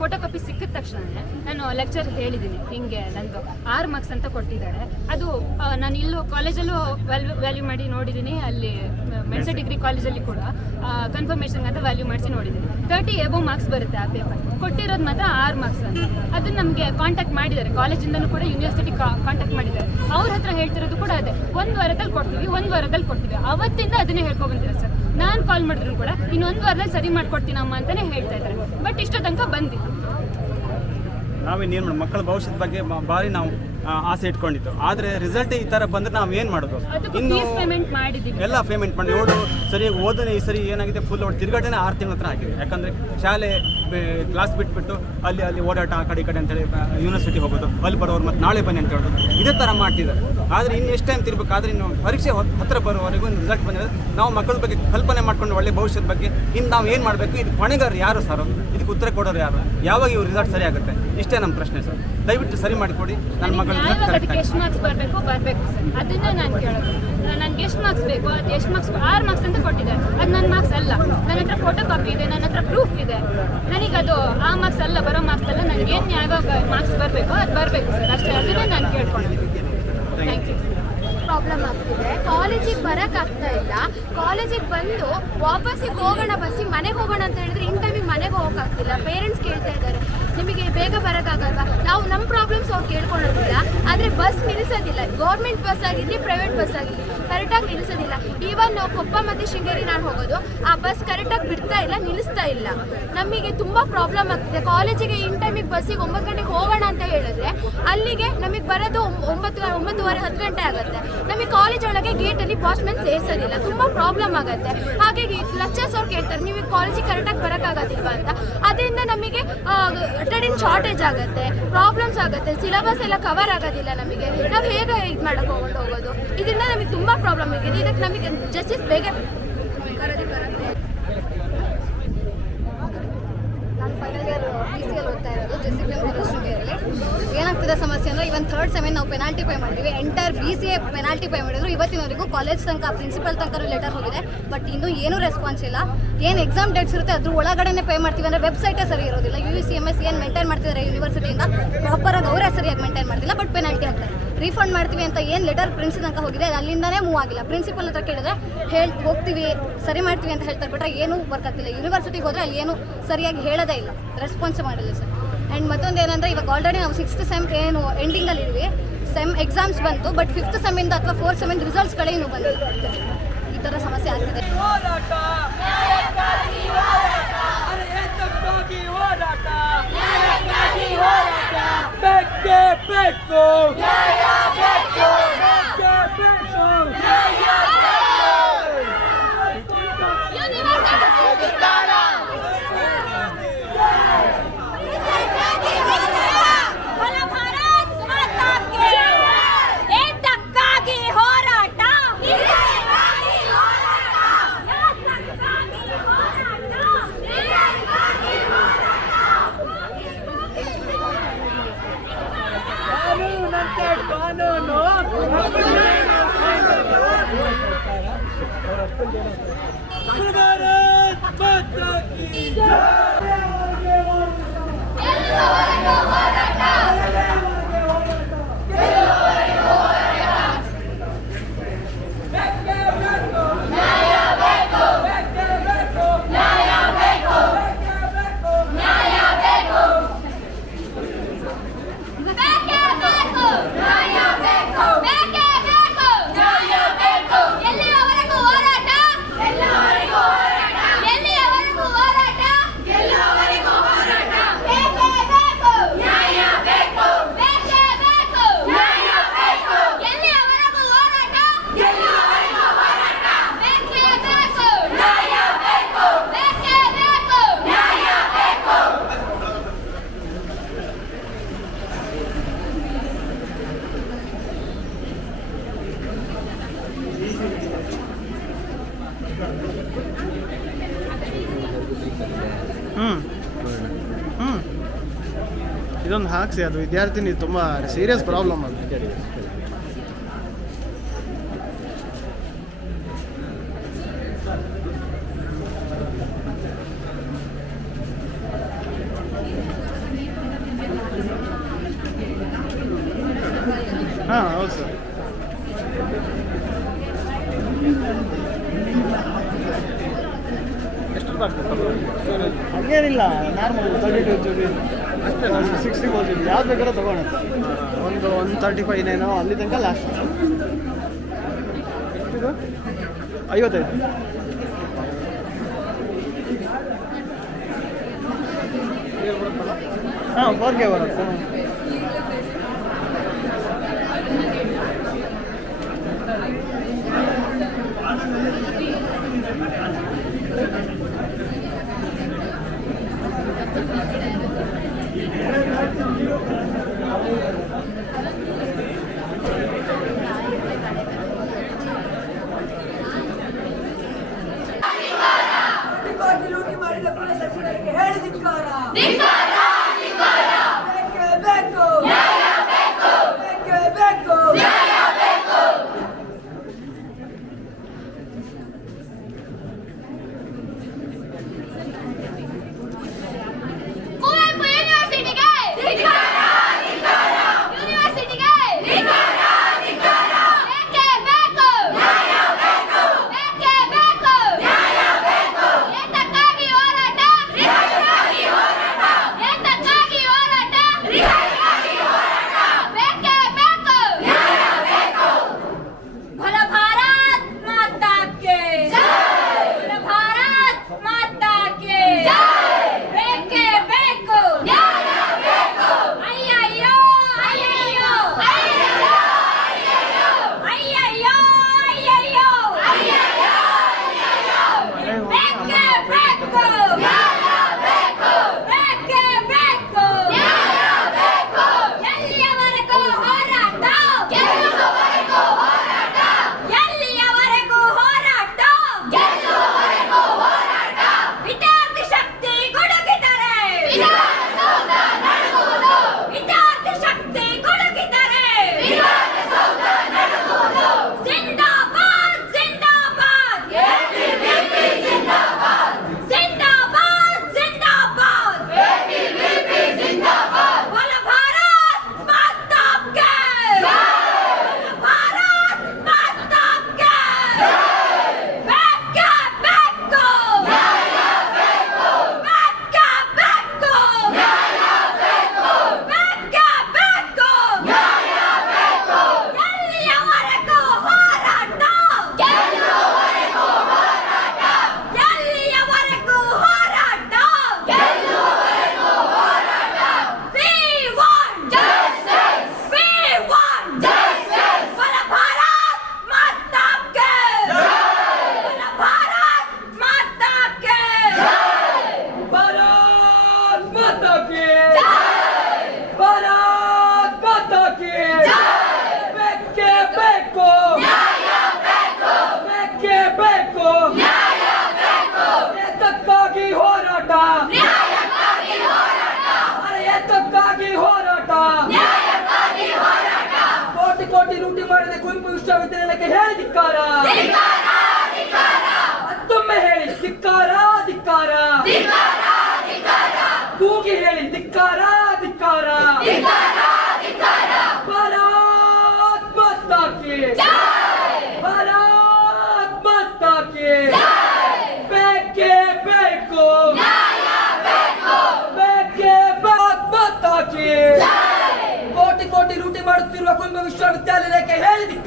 ಫೋಟೋ ಕಾಪಿ ಸಿಕ್ಕಿದ ತಕ್ಷಣ ನಾನು ಲೆಕ್ಚರ್ ಹೇಳಿದ್ದೀನಿ, ಹಿಂಗೆ ನಂದು 6 ಮಾರ್ಕ್ಸ್ ಅಂತ ಕೊಟ್ಟಿದ್ದಾರೆ. ಅದು ನಾನು ಇಲ್ಲೂ ಕಾಲೇಜಲ್ಲೂ ವ್ಯಾಲ್ಯೂ ಮಾಡಿ ನೋಡಿದ್ದೀನಿ, ಅಲ್ಲಿ ಮೆನ್ಸ್ ಡಿಗ್ರಿ ಕಾಲೇಜಲ್ಲಿ ಕೂಡ ಕನ್ಫರ್ಮೇಷನ್ ಅಂತ ವ್ಯಾಲ್ಯೂ ಮಾಡಿಸಿ ನೋಡಿದ್ದೀನಿ. 30 ಎಬೋ ಮಾರ್ಕ್ಸ್ ಬರುತ್ತೆ ಆ ಪೇಪರ್, ಕೊಟ್ಟಿರೋದು ಮಾತ್ರ 6 ಮಾರ್ಕ್ಸ್ ಅಂತ. ಅದನ್ನು ನಮಗೆ ಕಾಂಟ್ಯಾಕ್ಟ್ ಮಾಡಿದ್ದಾರೆ, ಕಾಲೇಜಿಂದನೂ ಕೂಡ ಯೂನಿವರ್ಸಿಟಿ ಕಾಂಟ್ಯಾಕ್ಟ್ ಮಾಡಿದ್ದಾರೆ. ಅವ್ರ ಹತ್ರ ಹೇಳ್ತಿರೋದು ಕೂಡ ಅದೇ, 1 ವಾರದಲ್ಲಿ ಕೊಡ್ತೀವಿ. ಅವತ್ತಿಂದ ಅದನ್ನೇ ಹೇಳ್ಕೊಬಂದಿರ ಸರ್. ನಾನು ಕಾಲ್ ಮಾಡಿದ್ರು ಕೂಡ ಇನ್ನೊಂದು ವಾರದಲ್ಲಿ ಸರಿ ಮಾಡ್ಕೊಡ್ತೀನಮ್ಮ ಅಂತಲೇ ಹೇಳ್ತಾ ಇದ್ದಾರೆ. ಬಟ್ ಇಷ್ಟೋ ತನಕ ಬಂದಿಲ್ಲ. ನಾವೇನು ಮಕ್ಕಳ ಭವಿಷ್ಯದ ಬಗ್ಗೆ ಭಾರಿ ನಾವು ಆಸೆ ಇಟ್ಕೊಂಡಿದ್ದು, ಆದರೆ ರಿಸಲ್ಟ್ ಈ ಥರ ಬಂದರೆ ನಾವು ಏನು ಮಾಡೋದು? ಇನ್ನು ಎಲ್ಲ ಪೇಮೆಂಟ್ ಮಾಡಿ ನೋಡು, ಸರಿಯಾಗಿ ಓದನೆ ಈ ಸರಿ ಏನಾಗಿದೆ, ಫುಲ್ ಅವ್ರು ತಿರುಗಾಟನೆ 6 ತಿಂಗಳ ಹತ್ರ ಆಗಿದೆ. ಯಾಕಂದರೆ ಶಾಲೆ ಕ್ಲಾಸ್ ಬಿಟ್ಬಿಟ್ಟು ಅಲ್ಲಿ ಓಡಾಟ ಆ ಕಡೆ ಈ ಕಡೆ ಅಂತೇಳಿ ಯೂನಿವರ್ಸಿಟಿ ಹೋಗೋದು, ಅಲ್ಲಿ ಬರೋರು ಮತ್ತು ನಾಳೆ ಬನ್ನಿ ಅಂತ ಹೇಳೋದು, ಇದೇ ಥರ ಮಾಡ್ತಿದ್ದಾರೆ. ಆದರೆ ಇನ್ನು ಎಷ್ಟು ಟೈಮ್ ತಿರ್ಬೇಕಾದ್ರೆ ಇನ್ನು ಪರೀಕ್ಷೆ ಹತ್ತಿರ ಬರೋವರೆಗೂ ರಿಸಲ್ಟ್ ಬಂದಿರೋದು, ನಾವು ಮಕ್ಕಳ ಬಗ್ಗೆ ಕಲ್ಪನೆ ಮಾಡ್ಕೊಂಡು ಒಳ್ಳೆ ಭವಿಷ್ಯದ ಬಗ್ಗೆ ಇನ್ನು ನಾವು ಏನು ಮಾಡಬೇಕು? ಇದು ಹೊಣೆಗಾರರು ಯಾರು ಸರ್? ಇದಕ್ಕೆ ಉತ್ತರ ಕೊಡೋರು ಯಾರು? ಯಾವಾಗ ಇವ್ರು ರಿಸಲ್ಟ್ ಸರಿ ಆಗುತ್ತೆ? ಇಷ್ಟೇ ನಮ್ಮ ಪ್ರಶ್ನೆ ಸರ್. ದಯವಿಟ್ಟು ಸರಿ ಮಾಡಿಕೊಡಿ. ನನ್ನ ಮಕ್ಕಳು ಎಷ್ಟು ಮಾರ್ಕ್ಸ್ ಬರಬೇಕು ಸರ್, ಅದನ್ನೇ ನಾನು ಕೇಳೋದು. ನನಗೆ ಎಷ್ಟು ಮಾರ್ಕ್ಸ್ ಬೇಕು, ಅದು ಎಷ್ಟು ಮಾರ್ಕ್ಸ್ 6 ಮಾರ್ಕ್ಸ್ ಅಂತ ಕೊಟ್ಟಿದ್ದಾರೆ, ಅದು ನನ್ನ ಮಾರ್ಕ್ಸ್ ಅಲ್ಲ. ನನ್ನ ಹತ್ರ ಫೋಟೋ ಕಾಪಿ ಇದೆ, ನನ್ನ ಹತ್ರ ಪ್ರೂಫ್ ಇದೆ. ನನಗದು ಆ ಮಾರ್ಕ್ಸ್ ಅಲ್ಲ, ಬರೋ ಮಾರ್ಕ್ಸ್ ಅಲ್ಲ. ನನಗೆ ಏನು ಯಾವಾಗ ಮಾರ್ಕ್ಸ್ ಬರಬೇಕು ಅದು ಬರಬೇಕು ಸರ್, ಅಷ್ಟೇ. ಅದನ್ನೇ ನಾನು ಕೇಳ್ಕೊಂಡಿದ್ದೀನಿ. Thank you. ಪ್ರಾಬ್ಲಮ್ ಆಗ್ತಿದೆ, ಕಾಲೇಜಿಗೆ ಬರೋಕ್ಕಾಗ್ತಾ ಇಲ್ಲ. ಕಾಲೇಜಿಗೆ ಬಂದು ವಾಪಸ್ಸಿಗೆ ಹೋಗೋಣ, ಬಸ್ಸಿಗೆ ಮನೆಗೆ ಹೋಗೋಣ ಅಂತ ಹೇಳಿದ್ರೆ ಇನ್ ಟೈಮಿಗೆ ಮನೆಗೆ ಹೋಗೋಕ್ಕಾಗ್ತಿಲ್ಲ. ಪೇರೆಂಟ್ಸ್ ಕೇಳ್ತಾ ಇದ್ದಾರೆ, ನಿಮಗೆ ಬೇಗ ಬರೋಕ್ಕಾಗಲ್ವಾ? ನಾವು ನಮ್ಮ ಪ್ರಾಬ್ಲಮ್ಸ್ ಅವ್ರು ಕೇಳ್ಕೊಳ್ಳೋದಿಲ್ಲ, ಆದರೆ ಬಸ್ ನಿಲ್ಲಿಸೋದಿಲ್ಲ. ಗೌರ್ಮೆಂಟ್ ಬಸ್ ಆಗಿರಲಿ, ಪ್ರೈವೇಟ್ ಬಸ್ ಆಗಿರಲಿ, ಕರೆಕ್ಟಾಗಿ ನಿಲ್ಲಿಸೋದಿಲ್ಲ. ಈವನ್ ನಾವು ಕೊಪ್ಪ ಮತ್ತು ಶೃಂಗೇರಿ ನಾನು ಹೋಗೋದು, ಆ ಬಸ್ ಕರೆಕ್ಟಾಗಿ ಬಿಡ್ತಾ ಇಲ್ಲ, ನಿಲ್ಲಿಸ್ತಾ ಇಲ್ಲ. ನಮಗೆ ತುಂಬ ಪ್ರಾಬ್ಲಮ್ ಆಗ್ತಿದೆ. ಕಾಲೇಜಿಗೆ ಇನ್ ಟೈಮಿಗೆ ಬಸ್ಸಿಗೆ 9 ಗಂಟೆಗೆ ಹೋಗೋಣ ಅಂತ ಹೇಳಿದ್ರೆ ಅಲ್ಲಿಗೆ ನಮಗೆ ಬರೋದು 9:30 10 ಗಂಟೆ ಆಗುತ್ತೆ. ನಮಗೆ ಕಾಲೇಜ್ ಒಳಗೆ ಗೇಟಲ್ಲಿ ವಾಚ್ಮೆನ್ ಸೇರಿಸೋದಿಲ್ಲ, ತುಂಬ ಪ್ರಾಬ್ಲಮ್ ಆಗುತ್ತೆ. ಹಾಗಾಗಿ ಲೆಕ್ಚರ್ಸ್ ಅವ್ರು ಕೇಳ್ತಾರೆ ನೀವು ಕಾಲೇಜಿಗೆ ಕರೆಕ್ಟಾಗಿ ಬರೋಕ್ಕಾಗೋದಿಲ್ವಾ ಅಂತ. ಅದರಿಂದ ನಮಗೆ ಅಟೆಂಡೆನ್ಸ್ ಶಾರ್ಟೇಜ್ ಆಗುತ್ತೆ, ಪ್ರಾಬ್ಲಮ್ಸ್ ಆಗುತ್ತೆ, ಸಿಲೆಬಸ್ ಎಲ್ಲ ಕವರ್ ಆಗೋದಿಲ್ಲ. ನಮಗೆ ನಾವು ಹೇಗೆ ಇದು ಮಾಡೋಕ್ಕೆ ಹೋಗೋದು, ಇದರಿಂದ ನಮಗೆ ತುಂಬ ಪ್ರಾಬ್ಲಮ್ ಆಗಿದೆ. ಇದಕ್ಕೆ ನಮಗೆ ಜಸ್ಟಿಸ್ ಬೇಗ ನಾನು ಫೈನಲ್ ಇಯರ್ PCL ಓದ್ತಾ ಇರೋದು JCPM ಕಾಲೇಜ್ ಶೃಂಗೇರಿಯಲ್ಲಿ. ಏನಾಗ್ತಿದೆ ಸಮಸ್ಯೆ ಅಂದರೆ ಇವನ್ 3rd ಸೆಮಿನ್ ನಾವು ಪೆನಾಲ್ಟಿ ಪೇ ಮಾಡಿದ್ವಿ. ಎಂಟೈರ್ BCA ಪೆನಾಲ್ಟಿ ಪೇ ಮಾಡಿದ್ರು. ಇವತ್ತಿನವರೆಗೂ ಕಾಲೇಜ್ ತನಕ ಪ್ರಿನ್ಸಿಪಲ್ ತನಕ ಲೆಟರ್ ಹೋಗಿದೆ, ಬಟ್ ಇನ್ನೂ ಏನೂ ರೆಸ್ಪಾನ್ಸ್ ಇಲ್ಲ. ಏನು ಎಕ್ಸಾಮ್ ಡೇಟ್ಸ್ ಇರುತ್ತೆ ಅದ್ರ ಒಳಗಡೆ ಪೇ ಮಾಡ್ತೀವಿ ಅಂದರೆ ವೆಬ್ಸೈಟೇ ಸರಿ ಇರೋದಿಲ್ಲ. UCMS ಏನು ಮೇಂಟೈನ್ ಮಾಡ್ತಿದ್ದಾರೆ ಯೂನಿವರ್ಸಿಟಿಯಿಂದ ಪ್ರಾಪರಾಗಿ ಅವರೇ ಸರಿಯಾಗಿ ಮೇಂಟೈನ್ ಮಾಡ್ತಿಲ್ಲ, ಬಟ್ ಪೆನಾಲ್ಟಿ ಆಗ್ತಾರೆ. ರೀಫಂಡ್ ಮಾಡ್ತೀವಿ ಅಂತ ಏನು ಲೆಟರ್ ಪ್ರಿನ್ಸಿಪಲ್ ತನಕ ಹೋಗಿದೆ ಅಲ್ಲಿಂದನೇ ಮೂವ್ ಆಗಿಲ್ಲ. ಪ್ರಿನ್ಸಿಪಲ್ ಹತ್ರ ಕೇಳಿದ್ರೆ ಹೋಗ್ತೀವಿ ಸರಿ ಮಾಡ್ತೀವಿ ಅಂತ ಹೇಳ್ತಾರೆ, ಬಿಟ್ಟರೆ ಏನೂ ವರ್ಕ್ ಆಗ್ತಿಲ್ಲ. ಯೂನಿವರ್ಸಿಟಿಗೆ ಹೋದರೆ ಅಲ್ಲಿ ಏನು ಸರಿಯಾಗಿ ಹೇಳೋದೇ ಇಲ್ಲ, ರೆಸ್ಪಾನ್ಸ್ ಮಾಡಿಲ್ಲ ಸರ್. ಆ್ಯಂಡ್ ಮತ್ತೊಂದು ಏನಂದರೆ ಇವಾಗ ಆಲ್ರೆಡಿ ನಾವು 6th ಸೆಮ್ ಏನು ಎಂಡಿಂಗಲ್ಲಿ ಇದ್ವಿ. ಸೆಮ್ ಎಕ್ಸಾಮ್ಸ್ ಬಂತು, ಬಟ್ 5th ಸೆಮ್ಮಿಂದ ಅಥವಾ 4th ಸೆಮ್ಮಿಂದ ರಿಸಲ್ಟ್ಸ್ಗಳೇ ಇನ್ನೂ ಬಂದಿಲ್ಲ. ಈ ಥರ ಸಮಸ್ಯೆ ಆಗ್ತಿದೆ. ಇದೊಂದು ಹಾಕ್ಸಿ, ಅದು ವಿದ್ಯಾರ್ಥಿನಿ ತುಂಬ ಸೀರಿಯಸ್ ಪ್ರಾಬ್ಲಮ್ ಅದು. ಹಾಂ ಹೌದು ಸರ್. ಎಷ್ಟು ಹಾಗೇನಿಲ್ಲ, ನಾರ್ಮಲ್ 32 ಅಷ್ಟೇ. 60 ಹೋಗಿದ್ವಿ, ಯಾವ್ದು ಬೇಕಾದ್ರೂ ತೊಗೊಳ. ಒಂದು 135 ಅಲ್ಲಿ ತನಕ ಲಾಸ್ಟ್. ಎಷ್ಟಿದು? 55. ಹಾಂ 4K ಬರುತ್ತೆ.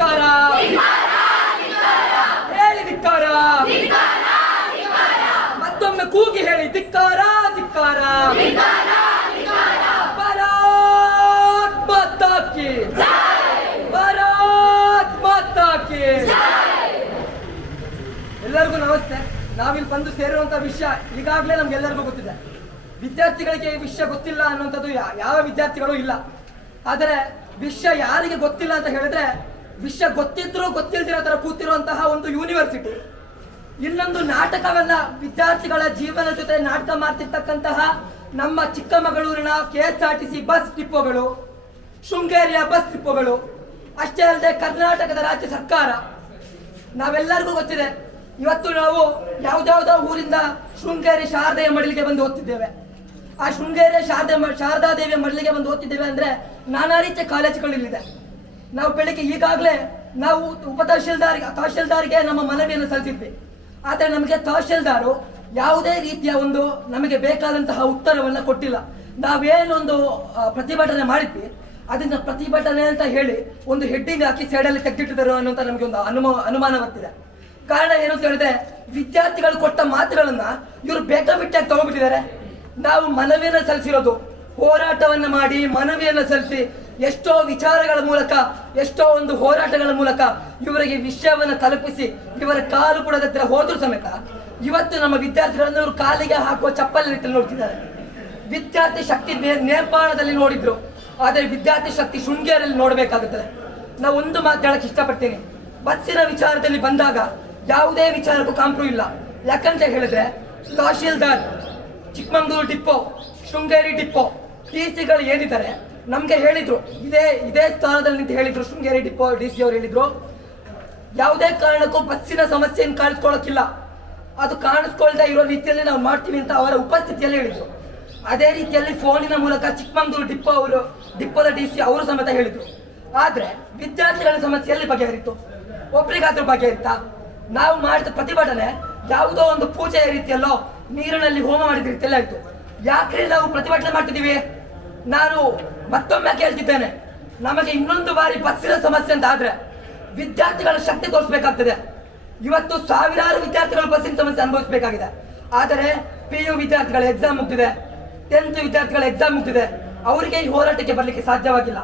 ಧಿಕ್ಕಾರ ಹೇಳಿ ಧಿಕ್ಕಾರ ಮತ್ತೊಮ್ಮೆ ಕೂಗಿ ಹೇಳಿ ಧಿಕ್ಕಾರ ಧಿಕ್ಕಾರ ಭಾರತ್ ಮಾತಾ ಕಿ ಭಾರತ್ ಮಾತಾ ಕಿ. ಎಲ್ಲರಿಗೂ ನಮಸ್ತೆ. ನಾವಿಲ್ಲಿ ಬಂದು ಸೇರುವಂತ ವಿಷಯ ಈಗಾಗಲೇ ನಮ್ಗೆಲ್ಲರಿಗೂ ಗೊತ್ತಿದೆ. ವಿದ್ಯಾರ್ಥಿಗಳಿಗೆ ಈ ವಿಷಯ ಗೊತ್ತಿಲ್ಲ ಅನ್ನುವಂಥದ್ದು ಯಾವ ವಿದ್ಯಾರ್ಥಿಗಳು ಇಲ್ಲ. ಆದರೆ ವಿಷಯ ಯಾರಿಗೆ ಗೊತ್ತಿಲ್ಲ ಅಂತ ಹೇಳಿದ್ರೆ, ವಿಷಯ ಗೊತ್ತಿದ್ರು ಗೊತ್ತಿಲ್ದಿರೋ ತರ ಕೂತಿರುವಂತಹ ಒಂದು ಯೂನಿವರ್ಸಿಟಿ, ಇನ್ನೊಂದು ನಾಟಕವನ್ನ ವಿದ್ಯಾರ್ಥಿಗಳ ಜೀವನ ಜೊತೆ ನಾಟಕ ಮಾಡ್ತಿರ್ತಕ್ಕಂತಹ ನಮ್ಮ ಚಿಕ್ಕಮಗಳೂರಿನ KSRTC ಬಸ್ ಡಿಪೋಗಳು, ಶೃಂಗೇರಿಯ ಬಸ್ ಡಿಪೋಗಳು, ಅಷ್ಟೇ ಅಲ್ಲದೆ ಕರ್ನಾಟಕದ ರಾಜ್ಯ ಸರ್ಕಾರ, ನಾವೆಲ್ಲರಿಗೂ ಗೊತ್ತಿದೆ. ಇವತ್ತು ನಾವು ಯಾವ್ದಾವುದೋ ಊರಿಂದ ಶೃಂಗೇರಿ ಶಾರದೆಯ ಮಡಿಲಿಗೆ ಬಂದು ಓದ್ತಿದ್ದೇವೆ. ಆ ಶೃಂಗೇರಿಯ ಶಾರದಾದೇವಿಯ ಮಡಿಲಿಗೆ ಬಂದು ಓದ್ತಿದ್ದೇವೆ ಅಂದ್ರೆ ನಾನಾ ರೀತಿಯ ಕಾಲೇಜುಗಳು ಇಲ್ಲಿದೆ. ನಾವು ಬೆಳಿಗ್ಗೆ ಈಗಾಗಲೇ ನಾವು ತಹಶೀಲ್ದಾರ್ಗೆ ನಮ್ಮ ಮನವಿಯನ್ನು ಸಲ್ಲಿಸಿದ್ವಿ. ಆದರೆ ನಮಗೆ ತಹಶೀಲ್ದಾರು ಯಾವುದೇ ರೀತಿಯ ಒಂದು ನಮಗೆ ಬೇಕಾದಂತಹ ಉತ್ತರವನ್ನು ಕೊಟ್ಟಿಲ್ಲ. ನಾವೇನೊಂದು ಪ್ರತಿಭಟನೆ ಮಾಡಿದ್ವಿ, ಅದನ್ನ ಪ್ರತಿಭಟನೆ ಅಂತ ಹೇಳಿ ಒಂದು ಹೆಡ್ಡಿಂಗ್ ಹಾಕಿ ಸೈಡಲ್ಲಿ ತೆಗೆದಿಟ್ಟಿದ್ದಾರೆ ಅನ್ನುವಂಥ ನಮಗೆ ಒಂದು ಅನುಮಾನ ಬರ್ತಿದೆ. ಕಾರಣ ಏನು ಅಂತ ಹೇಳಿದ್ರೆ, ವಿದ್ಯಾರ್ಥಿಗಳು ಕೊಟ್ಟ ಮಾತುಗಳನ್ನ ಇವರು ಬೇಕಾಬಿಟ್ಟಾಗಿ ತಗೊಂಡ್ಬಿಟ್ಟಿದ್ದಾರೆ. ನಾವು ಮನವಿಯನ್ನು ಸಲ್ಲಿಸಿರೋದು, ಹೋರಾಟವನ್ನು ಮಾಡಿ ಮನವಿಯನ್ನು ಸಲ್ಲಿಸಿ ಎಷ್ಟೋ ವಿಚಾರಗಳ ಮೂಲಕ, ಎಷ್ಟೋ ಒಂದು ಹೋರಾಟಗಳ ಮೂಲಕ ಇವರಿಗೆ ವಿಷಯವನ್ನು ತಲುಪಿಸಿ ಇವರ ಕಾಲು ಬುಡದ ಹತ್ರ ಹೋದ್ರೂ ಸಮೇತ ಇವತ್ತು ನಮ್ಮ ವಿದ್ಯಾರ್ಥಿಗಳನ್ನು ಇವರು ಕಾಲಿಗೆ ಹಾಕುವ ಚಪ್ಪಲಿ ರೀತಿಯಲ್ಲಿ ನೋಡ್ತಿದ್ದಾರೆ. ವಿದ್ಯಾರ್ಥಿ ಶಕ್ತಿ ನೇಪಾಳದಲ್ಲಿ ನೋಡಿದ್ರು, ಆದರೆ ವಿದ್ಯಾರ್ಥಿ ಶಕ್ತಿ ಶೃಂಗೇರಿಯಲ್ಲಿ ನೋಡಬೇಕಾಗುತ್ತದೆ. ನಾವು ಒಂದು ಮಾತು ಹೇಳಕ್ ಇಷ್ಟಪಡ್ತೀನಿ. ಬಸ್ಸಿನ ವಿಚಾರದಲ್ಲಿ ಬಂದಾಗ ಯಾವುದೇ ವಿಚಾರಕ್ಕೂ ಕಾಂಪ್ರೂ ಇಲ್ಲ. ಯಾಕಂತ ಹೇಳಿದ್ರೆ, ತಹಶೀಲ್ದಾರ್, ಚಿಕ್ಕಮಗಳೂರು ಡಿಪೋ, ಶೃಂಗೇರಿ ಡಿಪೋ TCಗಳು ಏನಿದ್ದಾರೆ ನಮ್ಗೆ ಹೇಳಿದ್ರು, ಇದೇ ಸ್ಥಾನದಲ್ಲಿ ನಿಂತು ಹೇಳಿದ್ರು. ಶೃಂಗೇರಿ ಡಿಪೋ DC ಅವರು ಹೇಳಿದ್ರು, ಯಾವುದೇ ಕಾರಣಕ್ಕೂ ಬಸ್ಸಿನ ಸಮಸ್ಯೆಯನ್ನು ಕಾಣಿಸ್ಕೊಳ್ಳೋಕ್ಕಿಲ್ಲ, ಅದು ಕಾಣಿಸ್ಕೊಳ್ತಾ ಇರೋ ರೀತಿಯಲ್ಲಿ ನಾವು ಮಾಡ್ತೀವಿ ಅಂತ ಅವರ ಉಪಸ್ಥಿತಿಯಲ್ಲಿ ಹೇಳಿದ್ರು. ಅದೇ ರೀತಿಯಲ್ಲಿ ಫೋನಿನ ಮೂಲಕ ಚಿಕ್ಕಮಗಳೂರು ಡಿಪೋದ DC ಅವರು ಸಮೇತ ಹೇಳಿದ್ರು. ಆದ್ರೆ ವಿದ್ಯಾರ್ಥಿಗಳ ಸಮಸ್ಯೆಯಲ್ಲಿ ಬಗೆಹರಿತು, ಒಬ್ಬರಿಗಾದ್ರೂ ಬಗೆಹರಿತಾ? ನಾವು ಮಾಡಿದ ಪ್ರತಿಭಟನೆ ಯಾವುದೋ ಒಂದು ಪೂಜೆಯ ರೀತಿಯಲ್ಲೋ ನೀರಿನಲ್ಲಿ ಹೋಮ ಮಾಡಿದ ರೀತಿಯಲ್ಲಿ ಆಯ್ತು. ಯಾಕ್ರಿ ನಾವು ಪ್ರತಿಭಟನೆ ಮಾಡ್ತಿದ್ದೀವಿ? ನಾನು ಮತ್ತೊಮ್ಮೆ ಕೇಳ್ತಿದ್ದೇನೆ, ನಮಗೆ ಇನ್ನೊಂದು ಬಾರಿ ಬಸ್ಸಿನ ಸಮಸ್ಯೆ ಅಂತ ಆದ್ರೆ ವಿದ್ಯಾರ್ಥಿಗಳ ಶಕ್ತಿ ತೋರಿಸಬೇಕಾಗ್ತದೆ. ಇವತ್ತು ಸಾವಿರಾರು ವಿದ್ಯಾರ್ಥಿಗಳು ಬಸ್ಸಿನ ಸಮಸ್ಯೆ ಅನುಭವಿಸಬೇಕಾಗಿದೆ. ಆದರೆ PU ವಿದ್ಯಾರ್ಥಿಗಳ ಎಕ್ಸಾಮ್ ಮುಗ್ದಿದೆ, 10th ವಿದ್ಯಾರ್ಥಿಗಳ ಎಕ್ಸಾಮ್ ಮುಗ್ದಿದೆ, ಅವರಿಗೆ ಈ ಹೋರಾಟಕ್ಕೆ ಬರ್ಲಿಕ್ಕೆ ಸಾಧ್ಯವಾಗಿಲ್ಲ.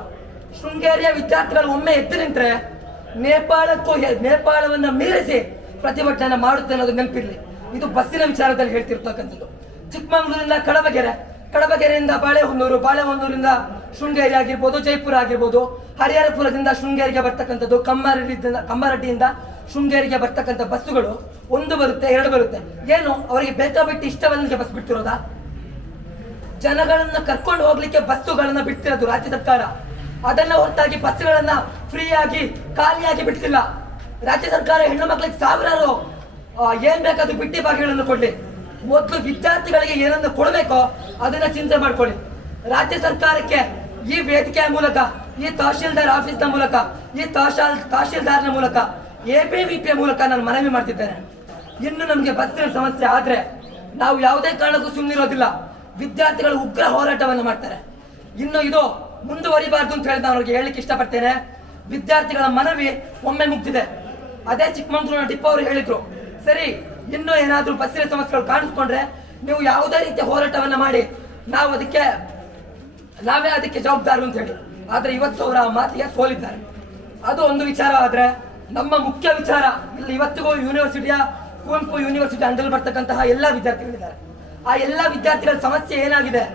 ಶೃಂಗೇರಿಯ ವಿದ್ಯಾರ್ಥಿಗಳು ಒಮ್ಮೆ ಎದ್ದು ನಿಂತರೆ ನೇಪಾಳವನ್ನ ಮೀರಿಸಿ ಪ್ರತಿಭಟನೆ ಮಾಡುತ್ತೆ ಅನ್ನೋದು ನೆನಪಿರ್ಲಿ. ಇದು ಬಸ್ಸಿನ ವಿಚಾರದಲ್ಲಿ ಹೇಳ್ತಿರ್ತಕ್ಕಂಥದ್ದು. ಚಿಕ್ಕಮಗಳೂರಿನಿಂದ ಕಡಬಗೆರೆಯಿಂದ ಬಾಳೆಹೊನ್ನೂರಿಂದ ಶೃಂಗೇರಿ ಆಗಿರ್ಬೋದು, ಜೈಪುರ ಆಗಿರ್ಬೋದು, ಹರಿಹರಪುರದಿಂದ ಶೃಂಗೇರಿಗೆ ಬರ್ತಕ್ಕಂಥದ್ದು, ಕಮ್ಮರಡ್ಡಿಯಿಂದ ಶೃಂಗೇರಿಗೆ ಬರ್ತಕ್ಕಂಥ ಬಸ್ಸುಗಳು ಒಂದು ಬರುತ್ತೆ, ಎರಡು ಬರುತ್ತೆ. ಏನು ಅವರಿಗೆ ಬೇಕಾಬಿಟ್ಟು ಇಷ್ಟವನ್ನಿಗೆ ಬಸ್ ಬಿಡ್ತಿರೋದಾ? ಜನಗಳನ್ನ ಕರ್ಕೊಂಡು ಹೋಗ್ಲಿಕ್ಕೆ ಬಸ್ಸುಗಳನ್ನ ಬಿಡ್ತಿರೋದು ರಾಜ್ಯ ಸರ್ಕಾರ. ಅದನ್ನ ಹೊರತಾಗಿ ಬಸ್ಸುಗಳನ್ನ ಫ್ರೀಯಾಗಿ ಖಾಲಿಯಾಗಿ ಬಿಡ್ತಿಲ್ಲ. ರಾಜ್ಯ ಸರ್ಕಾರ ಹೆಣ್ಣು ಮಕ್ಕಳಿಗೆ ಸಾವಿರಾರು ಏನ್ ಬೇಕಾದ್ರೂ ಬಿಟ್ಟಿ ಭಾಗ್ಯಗಳನ್ನು ಕೊಡ್ಲಿ. ಮೊದಲು ವಿದ್ಯಾರ್ಥಿಗಳಿಗೆ ಏನನ್ನು ಕೊಡಬೇಕೋ ಅದನ್ನ ಚಿಂತೆ ಮಾಡ್ಕೊಳ್ಳಿ. ರಾಜ್ಯ ಸರ್ಕಾರಕ್ಕೆ ಈ ವೇದಿಕೆಯ ಮೂಲಕ, ಈ ತಹಶೀಲ್ದಾರ್ ಆಫೀಸ್ನ ಮೂಲಕ, ಈ ತಹಶೀಲ್ದಾರ್ನ ಮೂಲಕ, ABVP ಮೂಲಕ ನಾನು ಮನವಿ ಮಾಡ್ತಿದ್ದೇನೆ. ಇನ್ನು ನಮಗೆ ಬಸ್ಸಿನ ಸಮಸ್ಯೆ ಆದ್ರೆ ನಾವು ಯಾವುದೇ ಕಾರಣಕ್ಕೂ ಸುಮ್ಮನಿರೋದಿಲ್ಲ. ವಿದ್ಯಾರ್ಥಿಗಳು ಉಗ್ರ ಹೋರಾಟವನ್ನು ಮಾಡ್ತಾರೆ. ಇನ್ನು ಇದು ಮುಂದುವರಿಬಾರ್ದು ಅಂತ ಹೇಳಿ ನಾನು ಅವ್ರಿಗೆ ಹೇಳಲಿಕ್ಕೆ ಇಷ್ಟಪಡ್ತೇನೆ. ವಿದ್ಯಾರ್ಥಿಗಳ ಮನವಿ ಒಮ್ಮೆ ಮುಗ್ದಿದೆ. ಅದೇ ಚಿಕ್ಕಮಗಳೂರಿನ ಡಿಪೋ ಅವರು ಹೇಳಿದ್ರು, ಸರಿ ಇನ್ನೂ ಏನಾದ್ರೂ ಬಸ್ಸಿನ ಸಮಸ್ಯೆಗಳು ಕಾಣಿಸ್ಕೊಂಡ್ರೆ ನೀವು ಯಾವುದೇ ರೀತಿಯ ಹೋರಾಟವನ್ನ ಮಾಡಿ, ನಾವೇ ಅದಕ್ಕೆ ಜವಾಬ್ದಾರರು ಅಂತ ಹೇಳಿ. ಆದ್ರೆ ಇವತ್ತು ಅವರ ಮಾತಿಗೆ ಸೋಲಿದ್ದಾರೆ. ಅದು ಒಂದು ವಿಚಾರ. ಆದ್ರೆ ನಮ್ಮ ಮುಖ್ಯ ವಿಚಾರ ಇಲ್ಲಿ ಇವತ್ತಿಗೂ ಕುವೆಂಪು ಯೂನಿವರ್ಸಿಟಿ ಅಂಡರ್ ಬರ್ತಕ್ಕಂತಹ ಎಲ್ಲ ವಿದ್ಯಾರ್ಥಿಗಳಿದ್ದಾರೆ. ಆ ಎಲ್ಲ ವಿದ್ಯಾರ್ಥಿಗಳ ಸಮಸ್ಯೆ ಏನಾಗಿದೆ?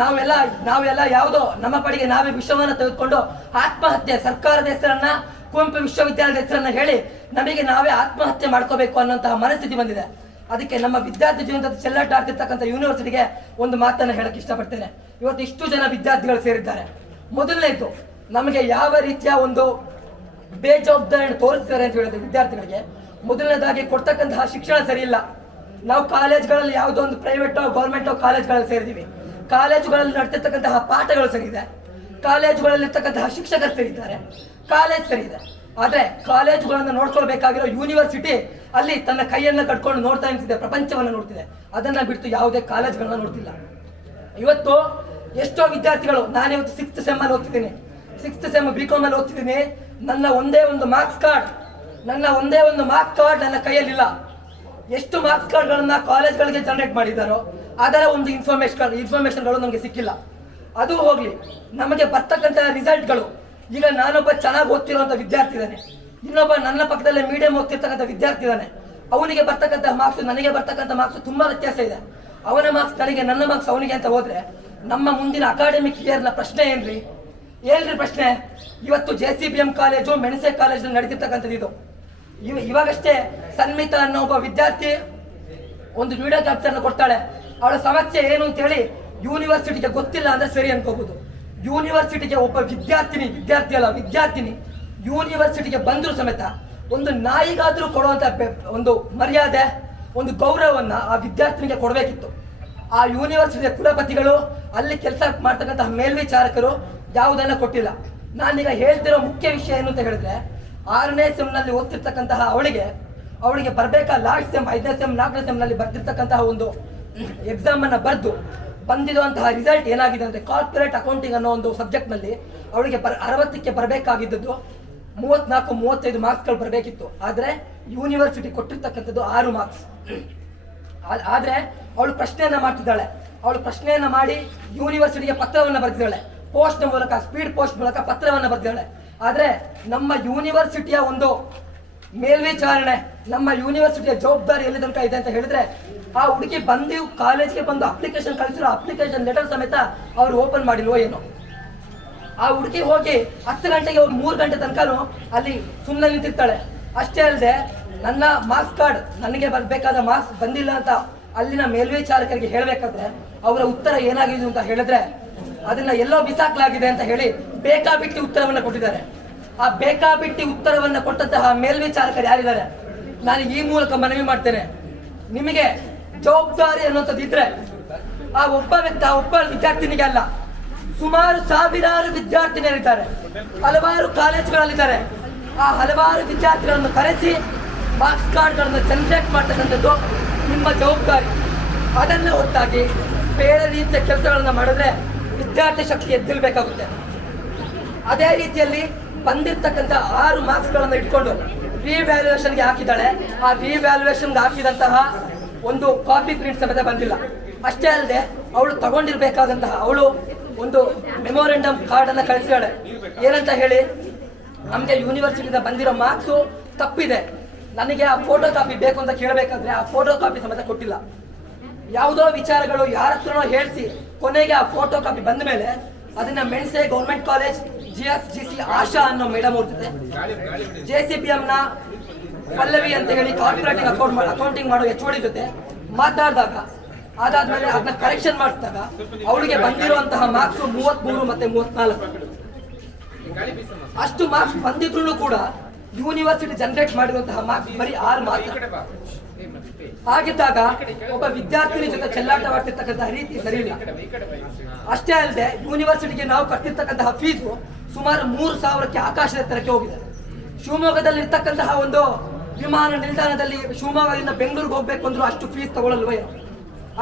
ನಾವೆಲ್ಲ ಯಾವುದೋ ನಮ್ಮ ಪಡೆಗೆ ನಾವೇ ವಿಷಯವನ್ನು ತೆಗೆದುಕೊಂಡು ಆತ್ಮಹತ್ಯೆ, ಸರ್ಕಾರದ ಹೆಸರನ್ನ, ಕುವೆಂಪು ವಿಶ್ವವಿದ್ಯಾಲಯದ ಹೆಸರನ್ನ ಹೇಳಿ ನಮಗೆ ನಾವೇ ಆತ್ಮಹತ್ಯೆ ಮಾಡ್ಕೋಬೇಕು ಅನ್ನೋಂತಹ ಮನಸ್ಥಿತಿ ಬಂದಿದೆ. ಅದಕ್ಕೆ ನಮ್ಮ ವಿದ್ಯಾರ್ಥಿ ಜೀವನದ ಚೆಲ್ಲಾಟ ಆಡ್ತಿರ್ತಕ್ಕಂಥ ಯೂನಿವರ್ಸಿಟಿಗೆ ಒಂದು ಮಾತನ್ನು ಹೇಳಕ್ ಇಷ್ಟಪಡ್ತೇನೆ. ಇವತ್ತು ಇಷ್ಟು ಜನ ವಿದ್ಯಾರ್ಥಿಗಳು ಸೇರಿದ್ದಾರೆ. ಮೊದಲನೇದು, ನಮಗೆ ಯಾವ ರೀತಿಯ ಒಂದು ಬೇಜವಾಬ್ದಾರಿಯನ್ನು ತೋರಿಸ್ತಾರೆ ಅಂತ ಹೇಳಿದ್ರೆ ವಿದ್ಯಾರ್ಥಿಗಳಿಗೆ ಮೊದಲನೇದಾಗಿ ಕೊಡ್ತಕ್ಕಂತಹ ಶಿಕ್ಷಣ ಸರಿ ಇಲ್ಲ. ನಾವು ಕಾಲೇಜ್ಗಳಲ್ಲಿ ಯಾವುದೋ ಒಂದು ಪ್ರೈವೇಟೋ ಗೌರ್ಮೆಂಟೋ ಕಾಲೇಜ್ಗಳಲ್ಲಿ ಸೇರಿದ್ದೀವಿ. ಕಾಲೇಜುಗಳಲ್ಲಿ ನಡೆತಿರ್ತಕ್ಕಂತಹ ಪಾಠಗಳು ಸರಿ ಇದೆ, ಕಾಲೇಜುಗಳಲ್ಲಿ ಇರ್ತಕ್ಕಂತಹ ಶಿಕ್ಷಕರು ಸರಿ ಇದ್ದಾರೆ, ಕಾಲೇಜ್ ಸರಿ ಇದೆ. ಆದ್ರೆ ಕಾಲೇಜುಗಳನ್ನು ನೋಡ್ಕೊಳ್ಬೇಕಾಗಿರೋ ಯೂನಿವರ್ಸಿಟಿ ಅಲ್ಲಿ ತನ್ನ ಕೈಯನ್ನ ಕಟ್ಕೊಂಡು ನೋಡ್ತಾ ನಿಂತಿದೆ, ಪ್ರಪಂಚವನ್ನು ನೋಡ್ತಿದೆ. ಅದನ್ನ ಬಿಟ್ಟು ಯಾವುದೇ ಕಾಲೇಜ್ಗಳನ್ನ ನೋಡ್ತಿಲ್ಲ. ಇವತ್ತು ಎಷ್ಟೋ ವಿದ್ಯಾರ್ಥಿಗಳು, ನಾನಿವತ್ತು 6th ಸೆಮ್ ಅಲ್ಲಿ ಓದ್ತಿದ್ದೀನಿ, 6th ಸೆಮ್ BCom ಅಲ್ಲಿ ಓದ್ತಿದ್ದೀನಿ. ನನ್ನ ಒಂದೇ ಒಂದು ಮಾರ್ಕ್ಸ್ ಕಾರ್ಡ್ ನನ್ನ ಕೈಯಲ್ಲಿಲ್ಲ. ಎಷ್ಟು ಮಾರ್ಕ್ಸ್ ಕಾರ್ಡ್ಗಳನ್ನ ಕಾಲೇಜ್ಗಳಿಗೆ ಜನರೇಟ್ ಮಾಡಿದ್ದಾರೋ ಅದರ ಒಂದು ಇನ್ಫಾರ್ಮೇಶನ್ಗಳು ನಮಗೆ ಸಿಕ್ಕಿಲ್ಲ. ಅದು ಹೋಗ್ಲಿ, ನಮಗೆ ಬರ್ತಕ್ಕಂಥ ರಿಸಲ್ಟ್ಗಳು, ಈಗ ನಾನೊಬ್ಬ ಚೆನ್ನಾಗಿ ಓದ್ತಿರೋಂಥ ವಿದ್ಯಾರ್ಥಿ ಇದ್ದಾನೆ, ಇನ್ನೊಬ್ಬ ನನ್ನ ಪಕ್ಕದಲ್ಲೇ ಮೀಡಿಯಂ ಓದ್ತಿರ್ತಕ್ಕಂಥ ವಿದ್ಯಾರ್ಥಿ ಇದ್ದಾನೆ. ಅವನಿಗೆ ಬರ್ತಕ್ಕಂಥ ಮಾರ್ಕ್ಸ್ ನನಗೆ ಬರ್ತಕ್ಕಂಥ ಮಾರ್ಕ್ಸ್ ತುಂಬಾ ವ್ಯತ್ಯಾಸ ಇದೆ. ಅವನ ಮಾರ್ಕ್ಸ್ ನನಗೆ, ನನ್ನ ಮಾರ್ಕ್ಸ್ ಅವನಿಗೆ ಅಂತ ಹೋದ್ರೆ ನಮ್ಮ ಮುಂದಿನ ಅಕಾಡೆಮಿಕ್ ಇಯರ್ನ ಪ್ರಶ್ನೆ ಏನ್ರಿ ಪ್ರಶ್ನೆ? ಇವತ್ತು JCBM ಕಾಲೇಜು, ಮೆಣಸೆ ಕಾಲೇಜಲ್ಲಿ ನಡೆದಿರ್ತಕ್ಕಂಥದ್ದು ಇದು. ಇವಾಗಷ್ಟೇ ಸನ್ಮಿತಾ ಅನ್ನೋ ಒಬ್ಬ ವಿದ್ಯಾರ್ಥಿ ಒಂದು ವಿಡಿಯೋ ಕ್ಯಾಪ್ಚರ್ನ ಕೊಡ್ತಾಳೆ. ಅವಳ ಸಮಸ್ಯೆ ಏನು ಅಂತೇಳಿ ಯೂನಿವರ್ಸಿಟಿಗೆ ಗೊತ್ತಿಲ್ಲ ಅಂದ್ರೆ ಸರಿ ಅನ್ಕೋಬಹುದು. ಯೂನಿವರ್ಸಿಟಿಗೆ ಒಬ್ಬ ವಿದ್ಯಾರ್ಥಿನಿ ಯೂನಿವರ್ಸಿಟಿಗೆ ಬಂದರೂ ಸಮೇತ ಒಂದು ನಾಯಿಗಾದ್ರೂ ಕೊಡುವಂತ ಒಂದು ಮರ್ಯಾದೆ, ಒಂದು ಗೌರವವನ್ನ ಆ ವಿದ್ಯಾರ್ಥಿನಿಗೆ ಕೊಡಬೇಕಿತ್ತು. ಆ ಯೂನಿವರ್ಸಿಟಿಯ ಕುಲಪತಿಗಳು, ಅಲ್ಲಿ ಕೆಲಸ ಮಾಡ್ತಕ್ಕಂತಹ ಮೇಲ್ವಿಚಾರಕರು ಯಾವುದನ್ನ ಕೊಟ್ಟಿಲ್ಲ. ನಾನೀಗ ಹೇಳ್ತಿರೋ ಮುಖ್ಯ ವಿಷಯ ಏನು ಅಂತ ಹೇಳಿದ್ರೆ, 6ನೇ ಸೆಮ್ನಲ್ಲಿ ಓದ್ತಿರ್ತಕ್ಕಂತಹ ಅವಳಿಗೆ ಬರಬೇಕಾ ಲಾಸ್ಟ್ ಸೆಮ್, 5ನೇ ಸೆಮ್, 4ನೇ ಸೆಮ್ನಲ್ಲಿ ಬರ್ತಿರ್ತಕ್ಕಂತಹ ಒಂದು ಎಕ್ಸಾಮ್ ಅನ್ನ ಬರೆದು ಬಂದಿರುವಂತಹ ರಿಸಲ್ಟ್ ಏನಾಗಿದೆ ಅಂದ್ರೆ, ಕಾರ್ಪೊರೇಟ್ ಅಕೌಂಟಿಂಗ್ ಅನ್ನೋ ಒಂದು ಸಬ್ಜೆಕ್ಟ್ನಲ್ಲಿ ಅವಳಿಗೆ 60ಕ್ಕೆ ಬರಬೇಕಾಗಿದ್ದು 34-35 ಮಾರ್ಕ್ಸ್ಗಳು ಬರಬೇಕಿತ್ತು. ಆದರೆ ಯೂನಿವರ್ಸಿಟಿ ಕೊಟ್ಟಿರ್ತಕ್ಕಂಥದ್ದು 6 ಮಾರ್ಕ್ಸ್. ಆದರೆ ಅವಳು ಪ್ರಶ್ನೆಯನ್ನ ಮಾಡ್ತಿದ್ದಾಳೆ. ಅವಳು ಪ್ರಶ್ನೆಯನ್ನ ಮಾಡಿ ಯೂನಿವರ್ಸಿಟಿಗೆ ಪತ್ರವನ್ನು ಬರೆದಿದ್ದಾಳೆ. ಪೋಸ್ಟ್ ಮೂಲಕ, ಸ್ಪೀಡ್ ಪೋಸ್ಟ್ ಮೂಲಕ ಪತ್ರವನ್ನು ಬರೆದಿದ್ದಾಳೆ. ಆದರೆ ನಮ್ಮ ಯೂನಿವರ್ಸಿಟಿಯ ಒಂದು ಮೇಲ್ವಿಚಾರಣೆ, ನಮ್ಮ ಯೂನಿವರ್ಸಿಟಿಯ ಜವಾಬ್ದಾರಿ ಎಲ್ಲಿ ತನಕ ಇದೆ ಅಂತ ಹೇಳಿದ್ರೆ, ಆ ಹುಡುಗಿ ಕಾಲೇಜ್ಗೆ ಬಂದು ಅಪ್ಲಿಕೇಶನ್ ಕಳಿಸಿರೋ ಅಪ್ಲಿಕೇಶನ್ ಲೆಟರ್ ಸಮೇತ ಅವರು ಓಪನ್ ಮಾಡಿಲ್ವೋ ಏನೋ. ಆ ಹುಡುಗಿ ಹೋಗಿ 10 ಗಂಟೆಗೆ ಹೋಗಿ 3 ಗಂಟೆ ತನಕನೂ ಅಲ್ಲಿ ಸುಮ್ಮನೆ ನಿಂತಿರ್ತಾಳೆ. ಅಷ್ಟೇ ಅಲ್ಲದೆ ನನ್ನ ಮಾರ್ಕ್ಸ್ ಕಾರ್ಡ್, ನನಗೆ ಬರಬೇಕಾದ ಮಾರ್ಕ್ಸ್ ಬಂದಿಲ್ಲ ಅಂತ ಅಲ್ಲಿನ ಮೇಲ್ವಿಚಾರಕರಿಗೆ ಹೇಳಬೇಕಾದ್ರೆ ಅವರ ಉತ್ತರ ಏನಾಗಿದೆ ಅಂತ ಹೇಳಿದ್ರೆ, ಅದನ್ನ ಎಲ್ಲೋ ಬಿಸಾಕಲಾಗಿದೆ ಅಂತ ಹೇಳಿ ಬೇಕಾಬಿಟ್ಟಿ ಉತ್ತರವನ್ನು ಕೊಟ್ಟಿದ್ದಾರೆ. ಆ ಬೇಕಾಬಿಟ್ಟಿ ಉತ್ತರವನ್ನು ಕೊಟ್ಟಂತಹ ಮೇಲ್ವಿಚಾರಕರು ಯಾರಿದ್ದಾರೆ, ನಾನು ಈ ಮೂಲಕ ಮನವಿ ಮಾಡ್ತೇನೆ, ನಿಮಗೆ ಜವಾಬ್ದಾರಿ ಅನ್ನುವಂಥದ್ದು ಇದ್ರೆ ಆ ಒಬ್ಬ ವಿದ್ಯಾರ್ಥಿನಿಗೆ ಅಲ್ಲ, ಸುಮಾರು ಸಾವಿರಾರು ವಿದ್ಯಾರ್ಥಿನಿಯರಿದ್ದಾರೆ, ಹಲವಾರು ಕಾಲೇಜುಗಳಲ್ಲಿದ್ದಾರೆ. ಆ ಹಲವಾರು ವಿದ್ಯಾರ್ಥಿಗಳನ್ನು ಕರೆಸಿ ಮಾರ್ಕ್ಸ್ ಕಾರ್ಡ್ಗಳನ್ನು ಜನರೇಟ್ ಮಾಡ್ತಕ್ಕಂಥದ್ದು ನಿಮ್ಮ ಜವಾಬ್ದಾರಿ. ಅದನ್ನು ಹೊತ್ತಾಗಿ ಬೇರೆ ರೀತಿಯ ಕೆಲಸಗಳನ್ನು ಮಾಡಿದ್ರೆ ವಿದ್ಯಾರ್ಥಿ ಶಕ್ತಿ ಎದ್ದಿಲ್ಬೇಕಾಗುತ್ತೆ. ಅದೇ ರೀತಿಯಲ್ಲಿ ಬಂದಿರ್ತಕ್ಕಂಥ 6 ಮಾರ್ಕ್ಸ್ಗಳನ್ನು ಇಟ್ಕೊಂಡು ರಿವ್ಯಾಲ್ಯೂಯೇಷನ್ಗೆ ಹಾಕಿದ್ದಾಳೆ. ಆ ರಿವ್ಯಾಲ್ಯೂಯೇಷನ್ಗೆ ಹಾಕಿದಂತಹ ಒಂದು ಕಾಪಿ ಪ್ರಿಂಟ್ ಸಮೇತ ಬಂದಿಲ್ಲ. ಅಷ್ಟೇ ಅಲ್ಲದೆ ಅವಳು ತಗೊಂಡಿರ್ಬೇಕಾದಂತಹ ಒಂದು ಮೆಮೊರೆಂಡಮ್ ಕಾರ್ಡ್ ಅನ್ನ ಕಳಿಸಿದಾಳೆ. ಏನಂತ ಹೇಳಿ, ನಮಗೆ ಯೂನಿವರ್ಸಿಟಿಯಿಂದ ಬಂದಿರೋ ಮಾರ್ಕ್ಸು ತಪ್ಪಿದೆ, ನನಗೆ ಆ ಫೋಟೋ ಕಾಪಿ ಬೇಕು ಅಂತ ಕೇಳಬೇಕಾದ್ರೆ ಆ ಫೋಟೋ ಕಾಪಿ ಸಮೇತ ಕೊಟ್ಟಿಲ್ಲ. ಯಾವುದೋ ವಿಚಾರಗಳು ಯಾರ ಹತ್ರನೋ ಹೇಳಿಸಿ ಕೊನೆಗೆ ಆ ಫೋಟೋ ಕಾಪಿ ಬಂದ ಮೇಲೆ ಅದನ್ನ ಮೆಣಸೆ ಗೌರ್ಮೆಂಟ್ ಕಾಲೇಜ್ GSGC ಆಶಾ ಅನ್ನೋ ಮೇಡಮ್ ಅವ್ರ ಜೊತೆ, JCBM ನ ಪಲ್ಲವಿ ಅಂತ ಹೇಳಿ ಕಾರ್ಪೊರೇಟಿಂಗ್ ಅಕೌಂಟಿಂಗ್ ಮಾಡೋ HOD ಜೊತೆ ಮಾತಾಡಿದಾಗ, ಅದಾದ್ಮೇಲೆ ಅದನ್ನ ಕರೆಕ್ಷನ್ ಮಾಡಿಸಿದಾಗ ಅವಳಿಗೆ ಬಂದಿರುವಂತಹ ಮಾರ್ಕ್ಸ್ 33 ಮತ್ತೆ 34. ಅಷ್ಟು ಮಾರ್ಕ್ಸ್ ಬಂದಿದ್ರು ಕೂಡ ಯೂನಿವರ್ಸಿಟಿ ಜನರೇಟ್ ಮಾಡಿರುವಂತಹ ಮಾರ್ಕ್ಸ್ ಬರೀ 6 ಮಾತ್ರ. ಹಾಗಿದ್ದಾಗ ಒಬ್ಬ ವಿದ್ಯಾರ್ಥಿನಿ ಜೊತೆ ಚೆಲ್ಲಾಟವಾಡ್ತಿರ್ತಕ್ಕಂತಹ ರೀತಿ ಸರಿ ಇಲ್ಲ. ಅಷ್ಟೇ ಅಲ್ಲದೆ ಯೂನಿವರ್ಸಿಟಿಗೆ ನಾವು ಕಟ್ಟಿರ್ತಕ್ಕಂತಹ ಫೀಸು ಸುಮಾರು 3,000ಕ್ಕೆ ಆಕಾಶದ ಎತ್ತರಕ್ಕೆ ಹೋಗಿದೆ. ಶಿವಮೊಗ್ಗದಲ್ಲಿ ಇರ್ತಕ್ಕಂತಹ ಒಂದು ವಿಮಾನ ನಿಲ್ದಾಣದಲ್ಲಿ ಶಿವಮೊಗ್ಗದಿಂದ ಬೆಂಗಳೂರಿಗೆ ಹೋಗ್ಬೇಕು ಅಂದ್ರೂ ಅಷ್ಟು ಫೀಸ್ ತಗೊಳ್ಳಲ್ವೇ.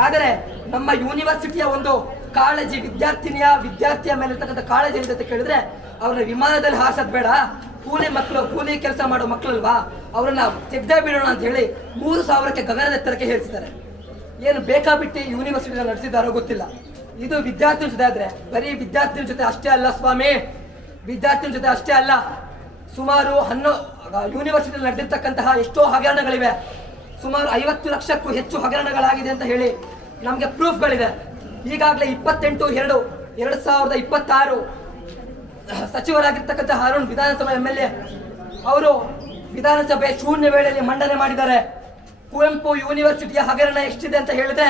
ಆದರೆ ನಮ್ಮ ಯೂನಿವರ್ಸಿಟಿಯ ಒಂದು ಕಾಳಜಿ, ವಿದ್ಯಾರ್ಥಿಯ ಮೇಲೆ ಇರ್ತಕ್ಕಂಥ ಕಾಳಜಿ ಏನಿದೆ ಅಂತ ಕೇಳಿದ್ರೆ, ಅವ್ರನ್ನ ವಿಮಾನದಲ್ಲಿ ಹಾರಿಸೋದು ಬೇಡ, ಕೂಲಿ ಕೆಲಸ ಮಾಡೋ ಮಕ್ಕಳಲ್ವಾ, ಅವ್ರನ್ನ ತೆಗ್ದೇ ಬಿಡೋಣ ಅಂತ ಹೇಳಿ 3,000ಕ್ಕೆ ಗಗನದ ಎತ್ತರಕ್ಕೆ ಹೇರಿಸಿದ್ದಾರೆ. ಏನು ಬೇಕಾಬಿಟ್ಟು ಯೂನಿವರ್ಸಿಟಿ ನಡೆಸಿದ್ದಾರೋ ಗೊತ್ತಿಲ್ಲ. ಇದು ವಿದ್ಯಾರ್ಥಿಗಳ ಜೊತೆ ಆದ್ರೆ ಬರೀ ವಿದ್ಯಾರ್ಥಿಗಳ ಜೊತೆ ಅಷ್ಟೇ ಅಲ್ಲ ಸ್ವಾಮಿ, ವಿದ್ಯಾರ್ಥಿಗಳ ಜೊತೆ ಅಷ್ಟೇ ಅಲ್ಲ, ಸುಮಾರು ಯೂನಿವರ್ಸಿಟಿಯಲ್ಲಿ ನಡೆದಿರ್ತಕ್ಕಂತಹ ಎಷ್ಟೋ ಹಗರಣಗಳಿವೆ. ಸುಮಾರು 50 ಲಕ್ಷಕ್ಕೂ ಹೆಚ್ಚು ಹಗರಣಗಳಾಗಿದೆ ಅಂತ ಹೇಳಿ ನಮಗೆ ಪ್ರೂಫ್ಗಳಿದೆ. ಈಗಾಗಲೇ 28/2/2026 ಸಚಿವರಾಗಿರ್ತಕ್ಕಂಥ ಅರುಣ್ ವಿಧಾನಸಭಾ MLA ಅವರು ವಿಧಾನಸಭೆ ಶೂನ್ಯ ವೇಳೆಯಲ್ಲಿ ಮಂಡನೆ ಮಾಡಿದ್ದಾರೆ. ಕುವೆಂಪು ಯೂನಿವರ್ಸಿಟಿಯ ಹಗರಣ ಎಷ್ಟಿದೆ ಅಂತ ಹೇಳಿದ್ರೆ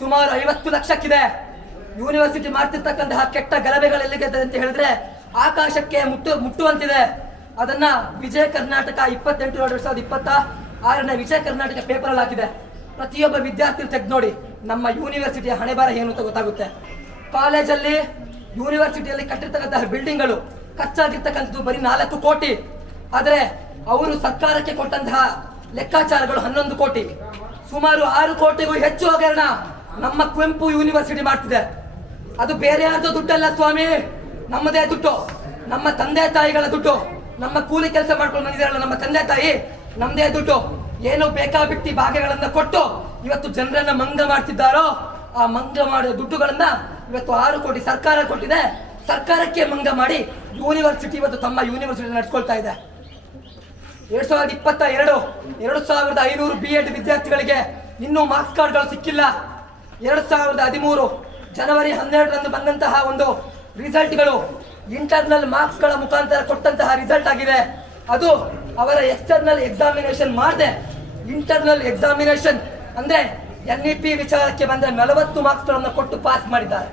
ಸುಮಾರು 50 ಲಕ್ಷಕ್ಕಿದೆ. ಯೂನಿವರ್ಸಿಟಿ ಮಾಡ್ತಿರ್ತಕ್ಕಂತಹ ಕೆಟ್ಟ ಗಲಭೆಗಳೆಲ್ಲಿದೆ ಅಂತ ಹೇಳಿದ್ರೆ ಆಕಾಶಕ್ಕೆ ಮುಟ್ಟುವಂತಿದೆ. ಅದನ್ನ ವಿಜಯ ಕರ್ನಾಟಕ 28/2/2026 ವಿಜಯ ಕರ್ನಾಟಕ ಪೇಪರ್ ಅಲ್ಲಿ ಹಾಕಿದೆ. ಪ್ರತಿಯೊಬ್ಬ ವಿದ್ಯಾರ್ಥಿ ತೆಗೆದು ನೋಡಿ, ನಮ್ಮ ಯೂನಿವರ್ಸಿಟಿಯ ಹಣೆಬಾರ ಏನು ಅಂತ ಗೊತ್ತಾಗುತ್ತೆ. ಕಾಲೇಜಲ್ಲಿ ಯೂನಿವರ್ಸಿಟಿಯಲ್ಲಿ ಕಟ್ಟಿರ್ತಕ್ಕಂತಹ ಬಿಲ್ಡಿಂಗ್ಗಳು ಖರ್ಚಾಗಿರ್ತಕ್ಕಂಥದ್ದು ಬರೀ 4 ಕೋಟಿ. ಆದರೆ ಅವರು ಸರ್ಕಾರಕ್ಕೆ ಕೊಟ್ಟಂತಹ ಲೆಕ್ಕಾಚಾರಗಳು 11 ಕೋಟಿ. ಸುಮಾರು 6 ಕೋಟಿಗೂ ಹೆಚ್ಚು ಹಗರಣ ನಮ್ಮ ಕುವೆಂಪು ಯೂನಿವರ್ಸಿಟಿ ಮಾಡ್ತಿದೆ. ಅದು ಬೇರೆ ಯಾರ್ದೋ ದುಡ್ಡಲ್ಲ ಸ್ವಾಮಿ, ನಮ್ಮದೇ ದುಡ್ಡು, ನಮ್ಮ ತಂದೆ ತಾಯಿಗಳ ದುಡ್ಡು. ನಮ್ಮ ಕೂಲಿ ಕೆಲಸ ಮಾಡ್ಕೊಂಡು ಬಂದಿದ್ದಾರಲ್ಲ ನಮ್ಮ ತಂದೆ ತಾಯಿ, ನಮ್ದೇ ದುಡ್ಡು ಏನು ಬೇಕಾಬಿಟ್ಟಿ ಭಾಗ್ಯಗಳನ್ನ ಕೊಟ್ಟು ಇವತ್ತು ಜನರನ್ನ ಮಂಗ ಮಾಡ್ತಿದ್ದಾರೋ, ಆ ಮಂಗ ಮಾಡಿದ ದುಡ್ಡುಗಳನ್ನ ಇವತ್ತು 6 ಕೋಟಿ ಸರ್ಕಾರ ಕೊಟ್ಟಿದೆ. ಸರ್ಕಾರಕ್ಕೆ ಮಂಗ ಮಾಡಿ ಯೂನಿವರ್ಸಿಟಿ ಇವತ್ತು ತಮ್ಮ ಯೂನಿವರ್ಸಿಟಿ ನಡೆಸ್ಕೊಳ್ತಾ ಇದೆ. 2022 2500 B.Ed ವಿದ್ಯಾರ್ಥಿಗಳಿಗೆ ಇನ್ನೂ ಮಾರ್ಕ್ಸ್ ಕಾರ್ಡ್ಗಳು ಸಿಕ್ಕಿಲ್ಲ. 2013 ಜನವರಿ 12ರಂದು ಬಂದಂತಹ ಒಂದು ರಿಸಲ್ಟ್ಗಳು ಇಂಟರ್ನಲ್ ಮಾರ್ಕ್ಸ್ಗಳ ಮುಖಾಂತರ ಕೊಟ್ಟಂತಹ ರಿಸಲ್ಟ್ ಆಗಿದೆ. ಅದು ಅವರ ಎಕ್ಸ್ಟರ್ನಲ್ ಎಕ್ಸಾಮಿನೇಷನ್ ಮಾಡದೆ, ಇಂಟರ್ನಲ್ ಎಕ್ಸಾಮಿನೇಷನ್ ಅಂದ್ರೆ NEP ವಿಚಾರಕ್ಕೆ ಬಂದ 40 ಮಾರ್ಕ್ಸ್ಗಳನ್ನು ಕೊಟ್ಟು ಪಾಸ್ ಮಾಡಿದ್ದಾರೆ.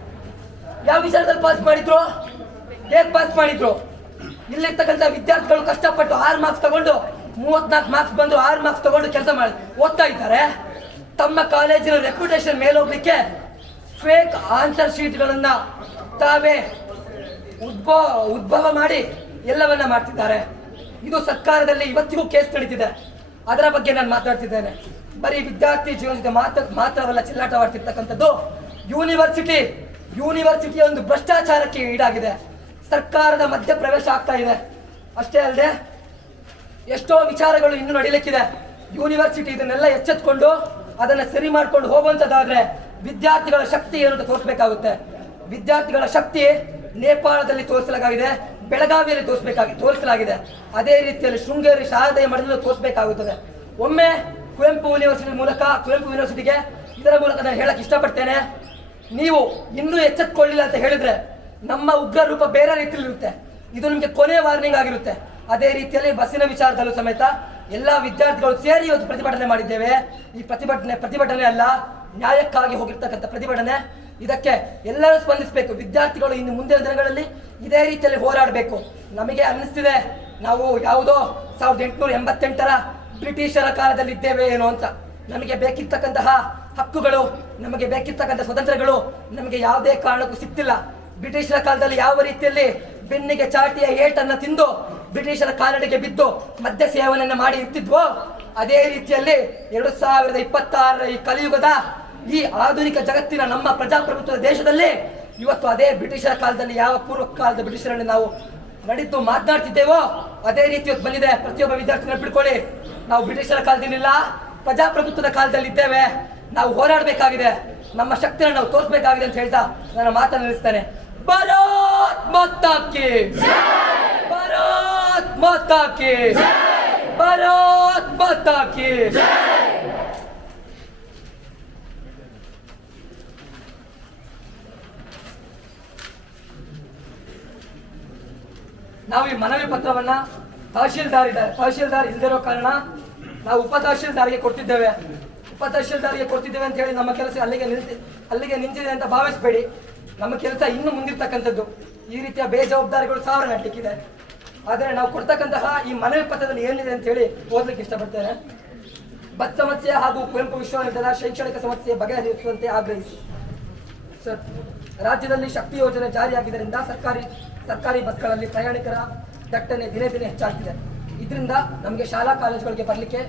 ಯಾವ ವಿಚಾರದಲ್ಲಿ ಪಾಸ್ ಮಾಡಿದ್ರು, ಹೇಗೆ ಪಾಸ್ ಮಾಡಿದ್ರು? ಇಲ್ಲಿರ್ತಕ್ಕಂಥ ವಿದ್ಯಾರ್ಥಿಗಳು ಕಷ್ಟಪಟ್ಟು 6 ಮಾರ್ಕ್ಸ್ ತಗೊಂಡು 34 ಮಾರ್ಕ್ಸ್ ಬಂದು 6 ಮಾರ್ಕ್ಸ್ ತಗೊಂಡು ಕೆಲಸ ಮಾಡಿ ಓದ್ತಾ ಇದ್ದಾರೆ. ತಮ್ಮ ಕಾಲೇಜಿನ ರೆಪ್ಯುಟೇಷನ್ ಮೇಲೋಗ್ಲಿಕ್ಕೆ ಫೇಕ್ ಆನ್ಸರ್ ಶೀಟ್ಗಳನ್ನ ತಾವೇ ಉದ್ಭವ ಮಾಡಿ ಎಲ್ಲವನ್ನ ಮಾಡ್ತಿದ್ದಾರೆ. ಇದು ಸರ್ಕಾರದಲ್ಲಿ ಇವತ್ತಿಗೂ ಕೇಸ್ ನಡೀತಿದೆ. ಅದರ ಬಗ್ಗೆ ನಾನು ಮಾತಾಡ್ತಿದ್ದೇನೆ. ಬರೀ ವಿದ್ಯಾರ್ಥಿ ಜೀವನದ ಮಾತ್ರವಲ್ಲ ಚೆಲ್ಲಾಟವಾಡ್ತಿರ್ತಕ್ಕಂಥದ್ದು. ಯೂನಿವರ್ಸಿಟಿ ಒಂದು ಭ್ರಷ್ಟಾಚಾರಕ್ಕೆ ಈಡಾಗಿದೆ. ಸರ್ಕಾರದ ಮಧ್ಯ ಪ್ರವೇಶ ಆಗ್ತಾ ಇದೆ. ಅಷ್ಟೇ ಅಲ್ಲದೆ ಎಷ್ಟೋ ವಿಚಾರಗಳು ಇನ್ನೂ ನಡೀಲಿಕ್ಕಿದೆ. ಯೂನಿವರ್ಸಿಟಿ ಇದನ್ನೆಲ್ಲ ಎಚ್ಚೆತ್ಕೊಂಡು ಅದನ್ನ ಸರಿ ಮಾಡ್ಕೊಂಡು ಹೋಗುವಂಥದ್ದಾದ್ರೆ ವಿದ್ಯಾರ್ಥಿಗಳ ಶಕ್ತಿ ಏನು ಅಂತ ತೋರಿಸಬೇಕಾಗುತ್ತೆ. ವಿದ್ಯಾರ್ಥಿಗಳ ಶಕ್ತಿ ನೇಪಾಳದಲ್ಲಿ ತೋರಿಸಲಾಗಿದೆ, ಬೆಳಗಾವಿಯಲ್ಲಿ ತೋರಿಸಲಾಗಿದೆ. ಅದೇ ರೀತಿಯಲ್ಲಿ ಶೃಂಗೇರಿ ಶಾರದೆಯ ಮಠದಲ್ಲಿ ತೋರಿಸಬೇಕಾಗುತ್ತದೆ. ಒಮ್ಮೆ ಕುವೆಂಪು ಯೂನಿವರ್ಸಿಟಿಗೆ ಇದರ ಮೂಲಕ ನಾನು ಹೇಳಕ್ ಇಷ್ಟಪಡ್ತೇನೆ, ನೀವು ಇನ್ನೂ ಎಚ್ಚೆತ್ಕೊಳ್ಳಿಲ್ಲ ಅಂತ ಹೇಳಿದ್ರೆ ನಮ್ಮ ಉಗ್ರ ರೂಪ ಬೇರೆ ರೀತಿಯಲ್ಲಿ ಇರುತ್ತೆ. ಇದು ನಿಮಗೆ ಕೊನೆ ವಾರ್ನಿಂಗ್ ಆಗಿರುತ್ತೆ. ಅದೇ ರೀತಿಯಲ್ಲಿ ಬಸ್ಸಿನ ವಿಚಾರದಲ್ಲೂ ಸಮೇತ ಎಲ್ಲ ವಿದ್ಯಾರ್ಥಿಗಳು ಸೇರಿ ಇವತ್ತು ಪ್ರತಿಭಟನೆ ಮಾಡಿದ್ದೇವೆ. ಈ ಪ್ರತಿಭಟನೆ ಅಲ್ಲ, ನ್ಯಾಯಕ್ಕಾಗಿ ಹೋಗಿರ್ತಕ್ಕಂಥ ಪ್ರತಿಭಟನೆ. ಇದಕ್ಕೆ ಎಲ್ಲರೂ ಸ್ಪಂದಿಸಬೇಕು. ವಿದ್ಯಾರ್ಥಿಗಳು ಇನ್ನು ಮುಂದಿನ ದಿನಗಳಲ್ಲಿ ಇದೇ ರೀತಿಯಲ್ಲಿ ಹೋರಾಡಬೇಕು. ನಮಗೆ ಅನ್ನಿಸ್ತಿದೆ ನಾವು ಯಾವುದೋ 1888ರ ಬ್ರಿಟಿಷರ ಕಾಲದಲ್ಲಿ ಇದ್ದೇವೆ ಏನೋ ಅಂತ. ನಮಗೆ ಬೇಕಿರ್ತಕ್ಕಂತಹ ಹಕ್ಕುಗಳು, ನಮಗೆ ಬೇಕಿರ್ತಕ್ಕಂಥ ಸ್ವತಂತ್ರಗಳು ನಮಗೆ ಯಾವುದೇ ಕಾರಣಕ್ಕೂ ಸಿಗ್ತಿಲ್ಲ. ಬ್ರಿಟಿಷರ ಕಾಲದಲ್ಲಿ ಯಾವ ರೀತಿಯಲ್ಲಿ ಬೆನ್ನಿಗೆ ಚಾಟಿಯ ಏಟನ್ನು ತಿಂದು ಬ್ರಿಟಿಷರ ಕಾಲಡಿಗೆ ಬಿದ್ದು ಮದ್ಯ ಸೇವನೆಯನ್ನು ಮಾಡಿ ಇರ್ತಿದ್ವೋ, ಅದೇ ರೀತಿಯಲ್ಲಿ 2026ರ ಈ ಕಲಿಯುಗದ ಈ ಆಧುನಿಕ ಜಗತ್ತಿನ ನಮ್ಮ ಪ್ರಜಾಪ್ರಭುತ್ವದ ದೇಶದಲ್ಲಿ ಇವತ್ತು ಅದೇ ಬ್ರಿಟಿಷರ ಕಾಲದಲ್ಲಿ ಯಾವ ಪೂರ್ವ ಕಾಲದ ಬ್ರಿಟಿಷರಲ್ಲಿ ನಾವು ನಡೆದು ಮಾತನಾಡ್ತಿದ್ದೇವೋ ಅದೇ ರೀತಿ ಇವತ್ತು ಬಂದಿದೆ. ಪ್ರತಿಯೊಬ್ಬ ವಿದ್ಯಾರ್ಥಿನ ಬಿಡ್ಕೊಳ್ಳಿ, ನಾವು ಬ್ರಿಟಿಷರ ಕಾಲದಲ್ಲಿಲ್ಲ, ಪ್ರಜಾಪ್ರಭುತ್ವದ ಕಾಲದಲ್ಲಿ ಇದ್ದೇವೆ. ನಾವು ಹೋರಾಡಬೇಕಾಗಿದೆ, ನಮ್ಮ ಶಕ್ತಿಯನ್ನು ನಾವು ತೋರಿಸಬೇಕಾಗಿದೆ ಅಂತ ಹೇಳ್ತಾ ನನ್ನ ಮಾತನ್ನು ನಿಲ್ಲಿಸ್ತೇನೆ. ಭಾರತ್ ಮಾತಾ ಕಿ ಭಾರತ್ ಮಾತಾ ಕಿ ಭಾರತ್ ಮಾತಾ ಕಿ. ನಾವು ಈ ಮನವಿ ಪತ್ರವನ್ನ ತಹಶೀಲ್ದಾರ್ ಇಲ್ಲದಿರೋ ಕಾರಣ ನಾವು ಉಪ ತಹಶೀಲ್ದಾರ್ಗೆ ಕೊಡ್ತಿದ್ದೇವೆ ಅಂತ ಹೇಳಿ ನಮ್ಮ ಕೆಲಸ ಅಲ್ಲಿಗೆ ನಿಂತಿದೆ ಅಂತ ಭಾವಿಸಬೇಡಿ. ನಮ್ಮ ಕೆಲಸ ಇನ್ನು ಮುಂದಿರ್ತಕ್ಕಂಥದ್ದು. ಈ ರೀತಿಯ ಬೇಜವಾಬ್ದಾರಿಗಳು ಸಾವಿರ ನಡಲಿಕ್ಕಿದೆ. ಆದರೆ ನಾವು ಕೊಡ್ತಕ್ಕಂತಹ ಈ ಮನವಿ ಪತ್ರದಲ್ಲಿ ಏನಿದೆ ಅಂತ ಹೇಳಿ ಓದಲಿಕ್ಕೆ ಇಷ್ಟಪಡ್ತೇನೆ. ಬಸ್ ಸಮಸ್ಯೆ ಹಾಗೂ ಕುವೆಂಪು ವಿಶ್ವವಿದ್ಯಾಲಯದ ಶೈಕ್ಷಣಿಕ ಸಮಸ್ಯೆ ಬಗೆಹರಿಸುವಂತೆ ಆಗ್ರಹಿಸಿ. ಸರ್, ರಾಜ್ಯದಲ್ಲಿ ಶಕ್ತಿ ಯೋಜನೆ ಜಾರಿಯಾಗಿದ್ದರಿಂದ ಸರ್ಕಾರಿ ಬಸ್ಗಳಲ್ಲಿ ಪ್ರಯಾಣಿಕರ ದಟ್ಟಣೆ ದಿನೇ ದಿನೇ ಹೆಚ್ಚಾಗ್ತಿದೆ. ಇದರಿಂದ ನಮಗೆ ಶಾಲಾ ಕಾಲೇಜುಗಳಿಗೆ ಬರಲಿಕ್ಕೆ